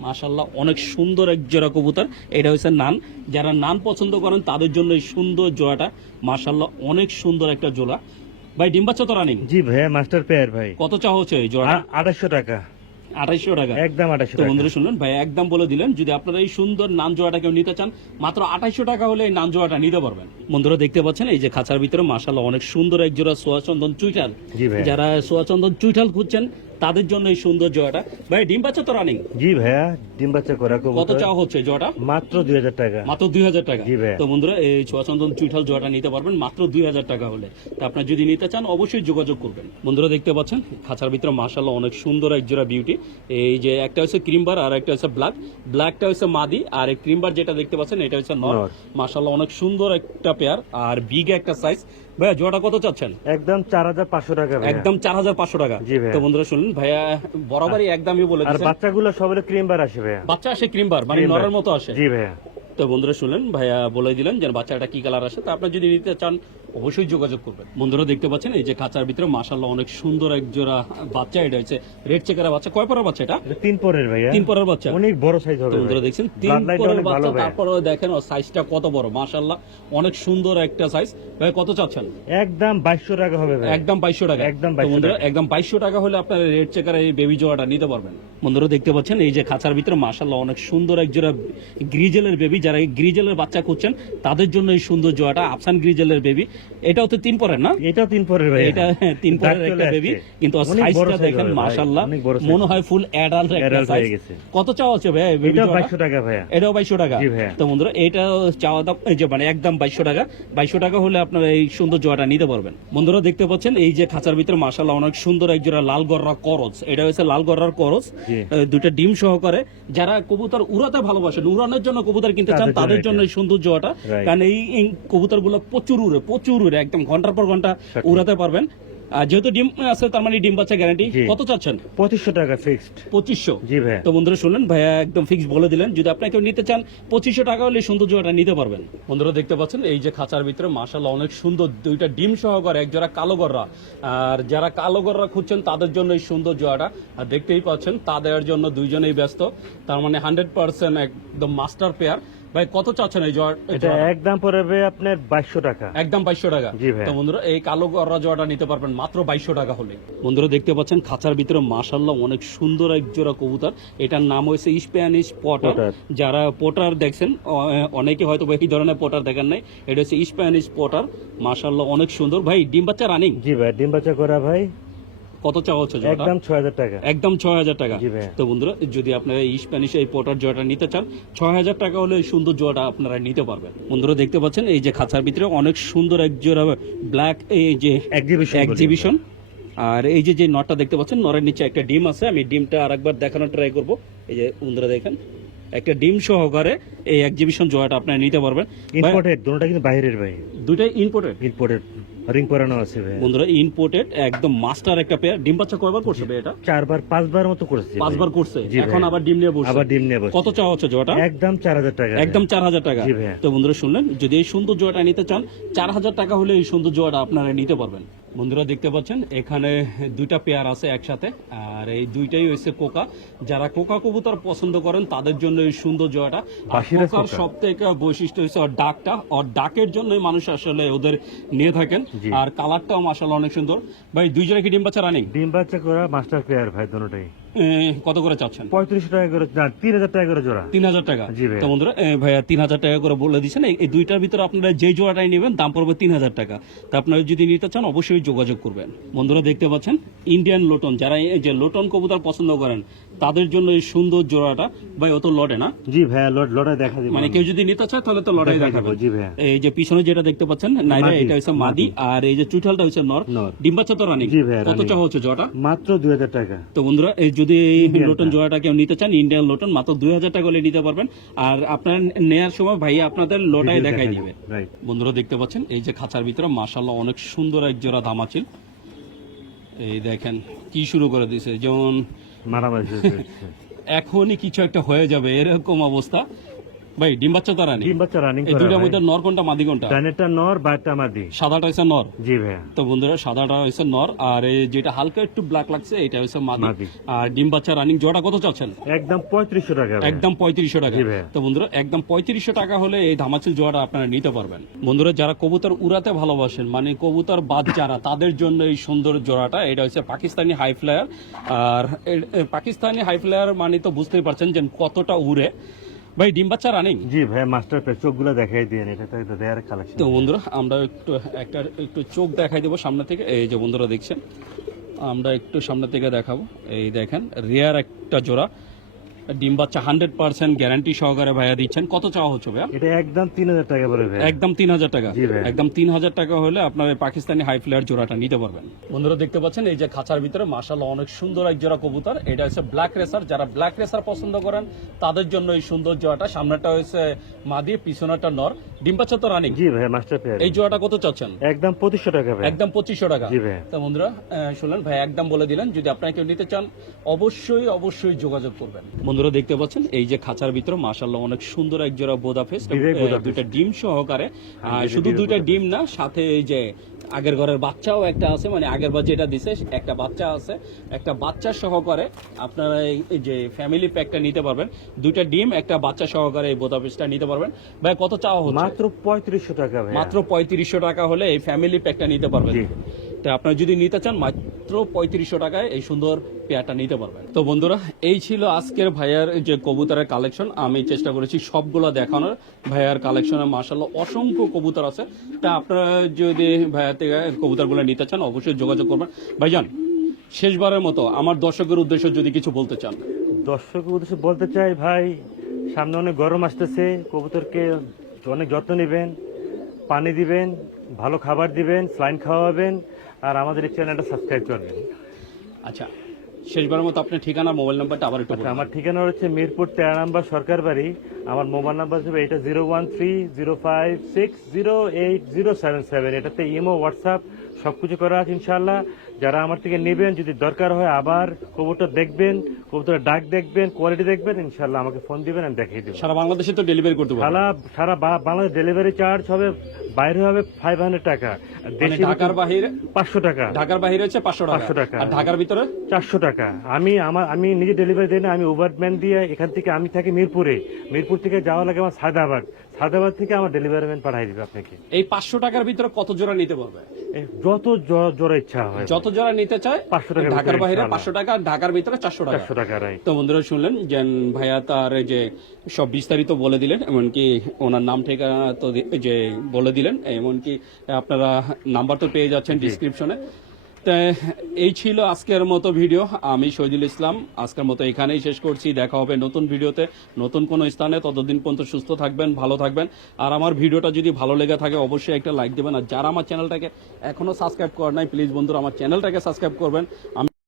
মাশাআল্লাহ অনেক সুন্দর এক জোড়া কবুতর। এটা হচ্ছে নান, যারা নান পছন্দ করেন তাদের জন্য এই সুন্দর জোড়াটা। মাশাআল্লাহ অনেক সুন্দর একটা জোড়া। ভাই ডিম বাচ্চা তো রানিং? জি ভাইয়া, মাস্টার পেয়ার ভাই। কত চা হচ্ছে এই জোড়াটা? 2800 টাকা। 2800 টাকা, একদম 2800 তো টাকা। বন্ধুরা শুনলেন ভাই একদম বলে দিলেন, যদি আপনারা এই সুন্দর নান জোড়াটা কেউ নিতে চান মাত্র 2800 টাকা হলে এই নান জোড়াটা নিতে পারবেন। বন্ধুরা দেখতে পাচ্ছেন এই যে খাঁচার ভিতরে মাশাআল্লাহ অনেক সুন্দর এক জোড়া সোয়াচন্দন চুইটাল। জি ভাই। যারা সোয়াচন্দন চুইটাল খুঁজছেন তাদের জন্য এই সুন্দর জোড়াটা। ভাই ডিম বাচ্চা তো রানিং? জি ভাইয়া, ডিম বাচ্চা করা কত কবুতর। চাওয়া হচ্ছে এই জোড়াটা? মাত্র 2000 টাকা। মাত্র 2000 টাকা। জি ভাই। তো বন্ধুরা এই ছোয়াচন্দন চুইঠাল জোড়াটা নিতে পারবেন মাত্র 2000 টাকা হলে। তো আপনার যদি নিতে চান অবশ্যই যোগাযোগ করবেন। বন্ধুরা দেখতে পাচ্ছেন খাঁচার ভিতরে মাশাআল্লাহ অনেক সুন্দর এক জোড়া বিউটি। এই যে একটা হচ্ছে ক্রিমবার আর একটা হচ্ছে ব্ল্যাক। ব্ল্যাকটা হচ্ছে মাদি আর এই ক্রিমবার যেটা দেখতে পাচ্ছেন এটা হচ্ছে নর। নর। মাশাআল্লাহ অনেক সুন্দর একটা পেয়ার আর বিগ একটা সাইজ। ভাইয়া জোড়াটা কত চাচ্ছেন? একদম 4500 টাকা ভাইয়া। একদম 4500 টাকা। জি ভাইয়া। তো বন্ধুরা শুনুন ভাইয়া বরাবরই একদমই বলে আর দিচ্ছেন। বাচ্চাগুলো সবাই ক্রিম বার আসে ভাইয়া। বাচ্চা আসে ক্রিমবার মানে ক্রিমবার। নরের মতো আসে। জি ভাইয়া। তো বন্ধুরা শুনলেন ভাইয়া বলে দিলেন যে বাচ্চাটা কি কালার আসে। তো আপনার যদি নিতে চান অবশ্যই যোগাযোগ করবেন। বন্ধুরা দেখতে পাচ্ছেন এই যে খাঁচার ভিতরে মাশাআল্লাহ অনেক সুন্দর এক জোড়া বাচ্চা। এটা হচ্ছে রেড চেকারের বাচ্চা। কয় পরের বাচ্চা এটা? এটা 3 পরের ভাইয়া। 3 পরের বাচ্চা। অনেক বড় সাইজ হবে তো বন্ধুরা ভাই। দেখছেন 3 Bloodline টা পরের অনেক ভালো বাচ্চা, ভাই। তারপরে দেখেন ওর সাইজটা কত বড়। মাশাআল্লাহ অনেক সুন্দর একটা সাইজ। ভাই কত চাচ্ছেন? একদম 2200 টাকা হবে ভাই। একদম 2200 টাকা। একদম তো 2200 বন্ধুরা টাকা। একদম 2200 টাকা হলে আপনার রেড চেকার এই বেবি জোড়াটা নিতে পারবেন। বন্ধুরা দেখতে পাচ্ছেন এই যে খাঁচার ভিতরে মাশাআল্লাহ অনেক সুন্দর এক জোড়া গ্রিজেলের বেবি। যারা এই গ্রিজেলের বাচ্চা খুঁজছেন তাদের জন্য এই সুন্দর জোড়াটা আফসান গ্রিজেলের বেবি। এটাও তো 3 পরের না? এটাও 3 পরের ভাই। এটা 3 পরের একটা বেবি, কিন্তু ওর সাইজটা দেখেন মাশাআল্লাহ মনে হয় ফুল অ্যাডাল্ট একটা Adult সাইজ। হয়ে গেছে। কত চাওয়া আছে ভাই বেবি এটাও জোড়া? 2200 টাকা ভাইয়া। এটাও 2200 টাকা। জি ভাইয়া। তো বন্ধুরা এটা চাওয়া দাম এই যে মানে একদম 2200 টাকা। 2200 টাকা হলে আপনারা এই সুন্দর জোড়াটা নিতে পারবেন। বন্ধুরা দেখতে পাচ্ছেন এই যে খাঁচার ভিতরে মাশাআল্লাহ অনেক সুন্দর এক জোড়া লাল গররা করজ। এটা হচ্ছে লাল গররার করজ। জি। দুটো ডিম সহকারে। যারা কবুতর উড়াতে ভালোবাসেন, উড়ানোর জন্য কবুতর কিনতে চান তাদের জন্য তাদের এটা। জন্য এই সুন্দর জোড়াটা। Right. কারণ এই কবুতরগুলো প্রচুর উড়ে একদম ঘন্টার পর ঘন্টা সঠিক। উড়াতে পারবেন। আর যেহেতু ডিম আছে তার মানে ডিম বাচ্চা গ্যারান্টি। জি। কত চাচ্ছেন? 2500 টাকা ফিক্সড। 2500। জি ভাইয়া। তো বন্ধুরা শুনলেন ভাইয়া একদম ফিক্স বলে দিলেন, যদি আপনারা কেউ নিতে চান 2500 টাকা হলে সুন্দর জোড়াটা নিতে পারবেন। বন্ধুরা দেখতে পাচ্ছেন এই যে খাঁচার ভিতরে মাশাআল্লাহ অনেক সুন্দর দুইটা ডিম সহকারে এক জোড়া কালো গররা। আর যারা কালো গররা খুঁজছেন তাদের জন্য এই সুন্দর জোড়াটা। আর দেখতেই পাচ্ছেন তাদের জন্য দুইজনেই ব্যস্ত, তার মানে 100% একদম মাস্টার পেয়ার। ভাই কত চাচ্ছেন এই এটা জোড়াটা? একদম পড়বে আপনার 2200 টাকা। একদম 2200 টাকা। জি ভাই। তো বন্ধুরা এই কালো গররা জোড়াটা নিতে পারবেন মাত্র 2200 টাকা হলে। বন্ধুরা দেখতে পাচ্ছেন খাঁচার ভিতরে মাশাআল্লাহ অনেক সুন্দর এক জোড়া কবুতর। এটার নাম হয়েছে স্প্যানিশ পটার। পটার। যারা পটার দেখছেন অনেকে হয়তো এই ধরনের পটার দেখেন নাই, এটা হচ্ছে স্প্যানিশ পটার। মাশাআল্লাহ অনেক সুন্দর। ভাই ডিম বাচ্চা রানিং? জি ভাই, ডিম বাচ্চা করা ভাই। কত চাওয়া হচ্ছে জোড়াটা? একদম 6000 টাকা। একদম 6000 টাকা। জি ভাই। তো বন্ধুরা যদি আপনারা এই স্প্যানিশ এই পটার জোড়াটা নিতে চান 6000 টাকা হলে এই সুন্দর জোড়াটা আপনারা নিতে পারবেন। বন্ধুরা দেখতে পাচ্ছেন এই যে খাঁচার ভিতরে অনেক সুন্দর এক জোড়া ব্ল্যাক এই যে এক্সিবিশন। আর এই যে নটটা দেখতে পাচ্ছেন, নরের নিচে একটা ডিম আছে। আমি ডিমটা আরেকবার দেখানোর ট্রাই করব। এই যে বন্ধুরা দেখেন একটা ডিম সহকারে এই এক্সিবিশন জোড়াটা আপনারা নিতে পারবেন। ইম্পোর্টেড, দুটোটা কিন্তু বাইরের ভাই। দুটাই ইম্পোর্টেড। ইম্পোর্টেড রিং পরানো আছে ভাই। বন্ধুরা ইম্পোর্টেড একদম মাস্টার একটা পেয়ার। ডিম বাচ্চা কয়বার করছে ভাই এটা? 4বার 5বার মতো করেছে। 5বার করছে। জি ভাই। এখন আবার ডিম নিয়ে বসছে। আবার ডিম নিয়ে বসছে। কত চাওয়া হচ্ছে জোড়াটা? একদম 4000 টাকা। একদম 4000 টাকা। জি ভাইয়া। তো বন্ধুরা শুনলেন, যদি এই সুন্দর জোড়াটা নিতে চান 4000 টাকা হলে এই সুন্দর জোড়াটা আপনারা নিতে পারবেন। বন্ধুরা দেখতে পাচ্ছেন এখানে দুইটা পেয়ার আছে একসাথে, আর এই দুইটাই হচ্ছে কোকা। যারা কোকা কবুতর পছন্দ করেন তাদের জন্য এই সুন্দর জোড়াটা। আর বাসিরাজ কোকার কোকা। সব থেকে বৈশিষ্ট্য হচ্ছে ওর ডাকটা। ওর ডাকের জন্যই মানুষ আসলে ওদের নিয়ে থাকেন। জি। আর কালারটাও মাশাআল্লাহ অনেক সুন্দর। ভাই দুই জোড়া কি ডিম বাচ্চা রানিং? ডিম বাচ্চা করা মাস্টার পেয়ার ভাই দুটোটাই। কত করে চাচ্ছেন? 3500 টাকা করে, না 3000 টাকা করে জোড়া। 3000 টাকা। জি ভাইয়া। তো বন্ধুরা ভাইয়া 3000 টাকা করে বলে দিচ্ছেন। এই দুইটার ভিতরে আপনারা যে জোড়াটাই নেবেন দাম পড়বে 3000 টাকা। তা আপনারা যদি নিতে চান অবশ্যই যোগাযোগ করবেন। বন্ধুরা দেখতে পাচ্ছেন ইন্ডিয়ান লোটন। যারা এই যে লোটন কবুতর পছন্দ করেন তাদের জন্য এই সুন্দর জোড়াটা। ভাই ও তো লটে না? জি ভাইয়া, লড়াই দেখা দিবেন। মানে কেউ যদি নিতে চায় তাহলে তো লড়াই দেখাই দেখাবে। দেবো, জি ভাইয়া। এই যে পিছনে যেটা দেখতে পাচ্ছেন নাইরা, মাদি। এটা হচ্ছে মাদি। আর এই যে চুইঠালটা হচ্ছে নর। নর। ডিম বাচ্চা তো রানিং? জি ভাইয়া, কত running। চাওয়া হচ্ছে জোড়াটা? মাত্র 2000 টাকা। তো বন্ধুরা এই যদি এই Indian লোটন টা। জোড়াটা কেউ নিতে চান ইন্ডিয়ান লোটন মাত্র 2000 টাকা হলে নিতে পারবেন। আর আপনার নেয়ার সময় ভাই আপনাদের লোটাই Video দেখাই দেখাই দিবে। দিবে, right। বন্ধুরা দেখতে পাচ্ছেন এই যে খাঁচার ভিতরে মাশাআল্লাহ অনেক সুন্দর এক জোড়া ধামাচিল। এই দেখেন কি শুরু করে দিয়েছে, যেমন মারামারি শুরু করেছে। এখনই কিছু একটা হয়ে যাবে এরকম অবস্থা। ভাই ডিম বাচ্চা তো রানিং, ডিম বাচ্চা রানিং এই করা দুইটার ভাই। মধ্যে নর কোনটা মাদি কোনটা? ডানেরটা নর, বাইরটা মাদি। সাদাটা হচ্ছে নর। জি ভাইয়া। তো বন্ধুরা সাদাটা হচ্ছে নর, আর এই যেটা হালকা একটু ব্ল্যাক লাগছে এটা হচ্ছে মাদি। মাদি। আর ডিম বাচ্চা রানিং জোড়া কত চাচ্ছেন? একদম 3500 টাকা ভাইয়া। একদম 3500 টাকা। জি ভাইয়া। তো বন্ধুরা একদম 3500 টাকা হলে এই ধামাচিল জোড়াটা আপনারা নিতে পারবেন। বন্ধুরা যারা কবুতর উড়াতে ভালোবাসেন, মানে কবুতর বাদ যারা, তাদের জন্য এই সুন্দর জোড়াটা। এটা হচ্ছে পাকিস্তানি হাই ফ্লায়ার। আর পাকিস্তানি হাই ফ্লায়ার মানে তো বুঝতেই পারছেন যে কতটা উড়ে। ভাই ডিম বাচ্চা রানিং। জি ভাইয়া, মাস্টার পেজ চোখগুলো দেখাই দিয়েন, এটা তো একটু রেয়ার কালেকশন। তো বন্ধুরা আমরা একটু চোখ দেখাই দেবো সামনে থেকে। এই যে বন্ধুরা দেখছেন, আমরা একটু সামনে থেকে দেখাবো। এই দেখেন রেয়ার একটা জোড়া, ডিম বাচ্চা 100% গ্যারান্টি সহকারে ভাইয়া দিচ্ছেন। কত চাওয়া হচ্ছে ভাইয়া? এটা একদম 3000 টাকা পড়ে ভাইয়া। একদম 3000 টাকা। জি ভাই। একদম 3000 টাকা হলে আপনার এই পাকিস্তানি হাই ফ্লায়ার জোড়াটা নিতে পারবেন। বন্ধুরা দেখতে পাচ্ছেন এই যে খাঁচার ভিতরে মাশাআল্লাহ অনেক সুন্দর এক জোড়া কবুতর। এটা হচ্ছে ব্ল্যাক রেসার। যারা ব্ল্যাক রেসার পছন্দ করেন তাদের জন্য এই সুন্দর জোড়াটা। সামনেটা হচ্ছে মাদি, পিছনেটা নর। ডিম বাচ্চা তো রানিং। জি ভাইয়া, মাস্টার পেজ। এই জোড়াটা কত চাচ্ছেন? একদম 2500 টাকা ভাইয়া। একদম 2500 টাকা। জি ভাইয়া। তো বন্ধুরা শুনলেন, ভাই একদম বলে দিলেন। যদি আপনারা কেউ নিতে চান অবশ্যই যোগাযোগ করবেন। বন্ধুরা দেখতে পাচ্ছেন এই যে খাঁচার ভিতরে মাশাআল্লাহ অনেক সুন্দর এক জোড়া বোদা ফেস, বিবেক বোদা ফেস। দুইটা ডিম সহকারে। শুধু দুইটা ডিম না, সাথে এই যে আগের ঘরের বাচ্চাও একটা আছে, মানে আগের বার যেটা দিছে একটা বাচ্চা আছে। একটা বাচ্চা সহকারে আপনারা এই যে ফ্যামিলি প্যাকটা নিতে পারবেন। দুইটা ডিম একটা বাচ্চা সহকারে এই বোদা ফেসটা নিতে পারবেন। ভাই কত চাওয়া হচ্ছে? মাত্র 3500 টাকা ভাইয়া। মাত্র 3500 টাকা হলে এই ফ্যামিলি প্যাকটা নিতে পারবেন। জি। তো আপনারা যদি নিতে চান মাত্র 3500 টাকায় এই সুন্দর পেয়ারটা নিতে পারবেন। তো বন্ধুরা এই ছিল আজকের ভাইয়ার যে কবুতরের কালেকশন। আমি চেষ্টা করেছি সবগুলো দেখানোর। ভাইয়ার কালেকশনে মাশাআল্লাহ অসংখ্য কবুতর আছে। তা আপনারা যদি ভাইয়ার থেকে কবুতরগুলো নিতে চান অবশ্যই যোগাযোগ করবেন। ভাইজান শেষবারের মতো আমার দর্শকের উদ্দেশ্যে যদি কিছু বলতে চান। দর্শকের উদ্দেশ্যে বলতে চাই ভাই, সামনে অনেক গরম আসতেছে, কবুতরকে অনেক যত্ন নেবেন, পানি দিবেন, ভালো খাবার দিবেন, স্লাইন খাওয়াবেন, আর আমাদের এই চ্যানেলটা সাবস্ক্রাইব করবেন। আচ্ছা শেষবারের মতো আপনার ঠিকানা মোবাইল নাম্বারটা আবার একটু আচ্ছা, বলুন। আমার ঠিকানা হচ্ছে মিরপুর 13 নম্বর সরকার বাড়ি। আমার মোবাইল নাম্বার হবে এটা 013056080077। এটাতে ইমো, হোয়াটসঅ্যাপ সবকিছু করা আছে ইনশাআল্লাহ। যারা আমার থেকে নেবেন, যদি দরকার হয় আবার কবুতর দেখবেন, কবুতরের ডাক দেখবেন, কোয়ালিটি দেখবেন, ইনশাআল্লাহ আমাকে ফোন দিবেন, আমি দেখিয়ে দেবো। সারা বাংলাদেশে তো ডেলিভারি করতে পারবেন। সারা বাংলাদেশ ডেলিভারি চার্জ হবে, বাইরে হবে 500 টাকা, আর মানে দেশে ঢাকার বাহিরে 500 টাকা, ঢাকার বাহিরে হচ্ছে 500 500 টাকা। আর ঢাকার ভিতরে 400 টাকা। আমি নিজে ডেলিভারি দিই না, আমি ওভারম্যান দিয়ে এখান থেকে, আমি থাকি মিরপুরে, মিরপুর থেকে যাওয়া লাগে আমার সাদাবাদ থেকে আমার ডেলিভারি ম্যান পাঠিয়ে দিবে আপনাকে। এই 500 টাকার ভিতরে কত জোড়া নিতে পারবে? যত জোড়া ইচ্ছা হয়, যত জোড়া নিতে চায় 500 টাকার ঢাকার ভিতরে বাইরে ইনশাআল্লাহ। 500 টাকা, ঢাকার ভিতরে 400 টাকা। 400 টাকা রাই। তো বন্ধুরা শুনলেন যে ভাইয়া তার এই যে সব বিস্তারিত বলে দিলেন, এমনকি ওনার নাম ঠিকানা তো যে বলে দিলেন, এমনকি আপনারা নাম্বার তো পেয়ে যাচ্ছেন ডিসক্রিপশনে। তো এই ছিল আজকের মতো ভিডিও। আমি শহীদুল ইসলাম আজকের মতো এখানেই শেষ করছি। দেখা হবে নতুন ভিডিওতে, নতুন কোনো স্থানে। ততদিন পর্যন্ত সুস্থ থাকবেন, ভালো থাকবেন। আর আমার ভিডিওটা যদি ভালো লেগে থাকে অবশ্যই একটা লাইক দেবেন। আর যারা আমার চ্যানেলটাকে এখনো সাবস্ক্রাইব করেন নাই, প্লিজ বন্ধুরা আমার চ্যানেলটাকে সাবস্ক্রাইব করবেন।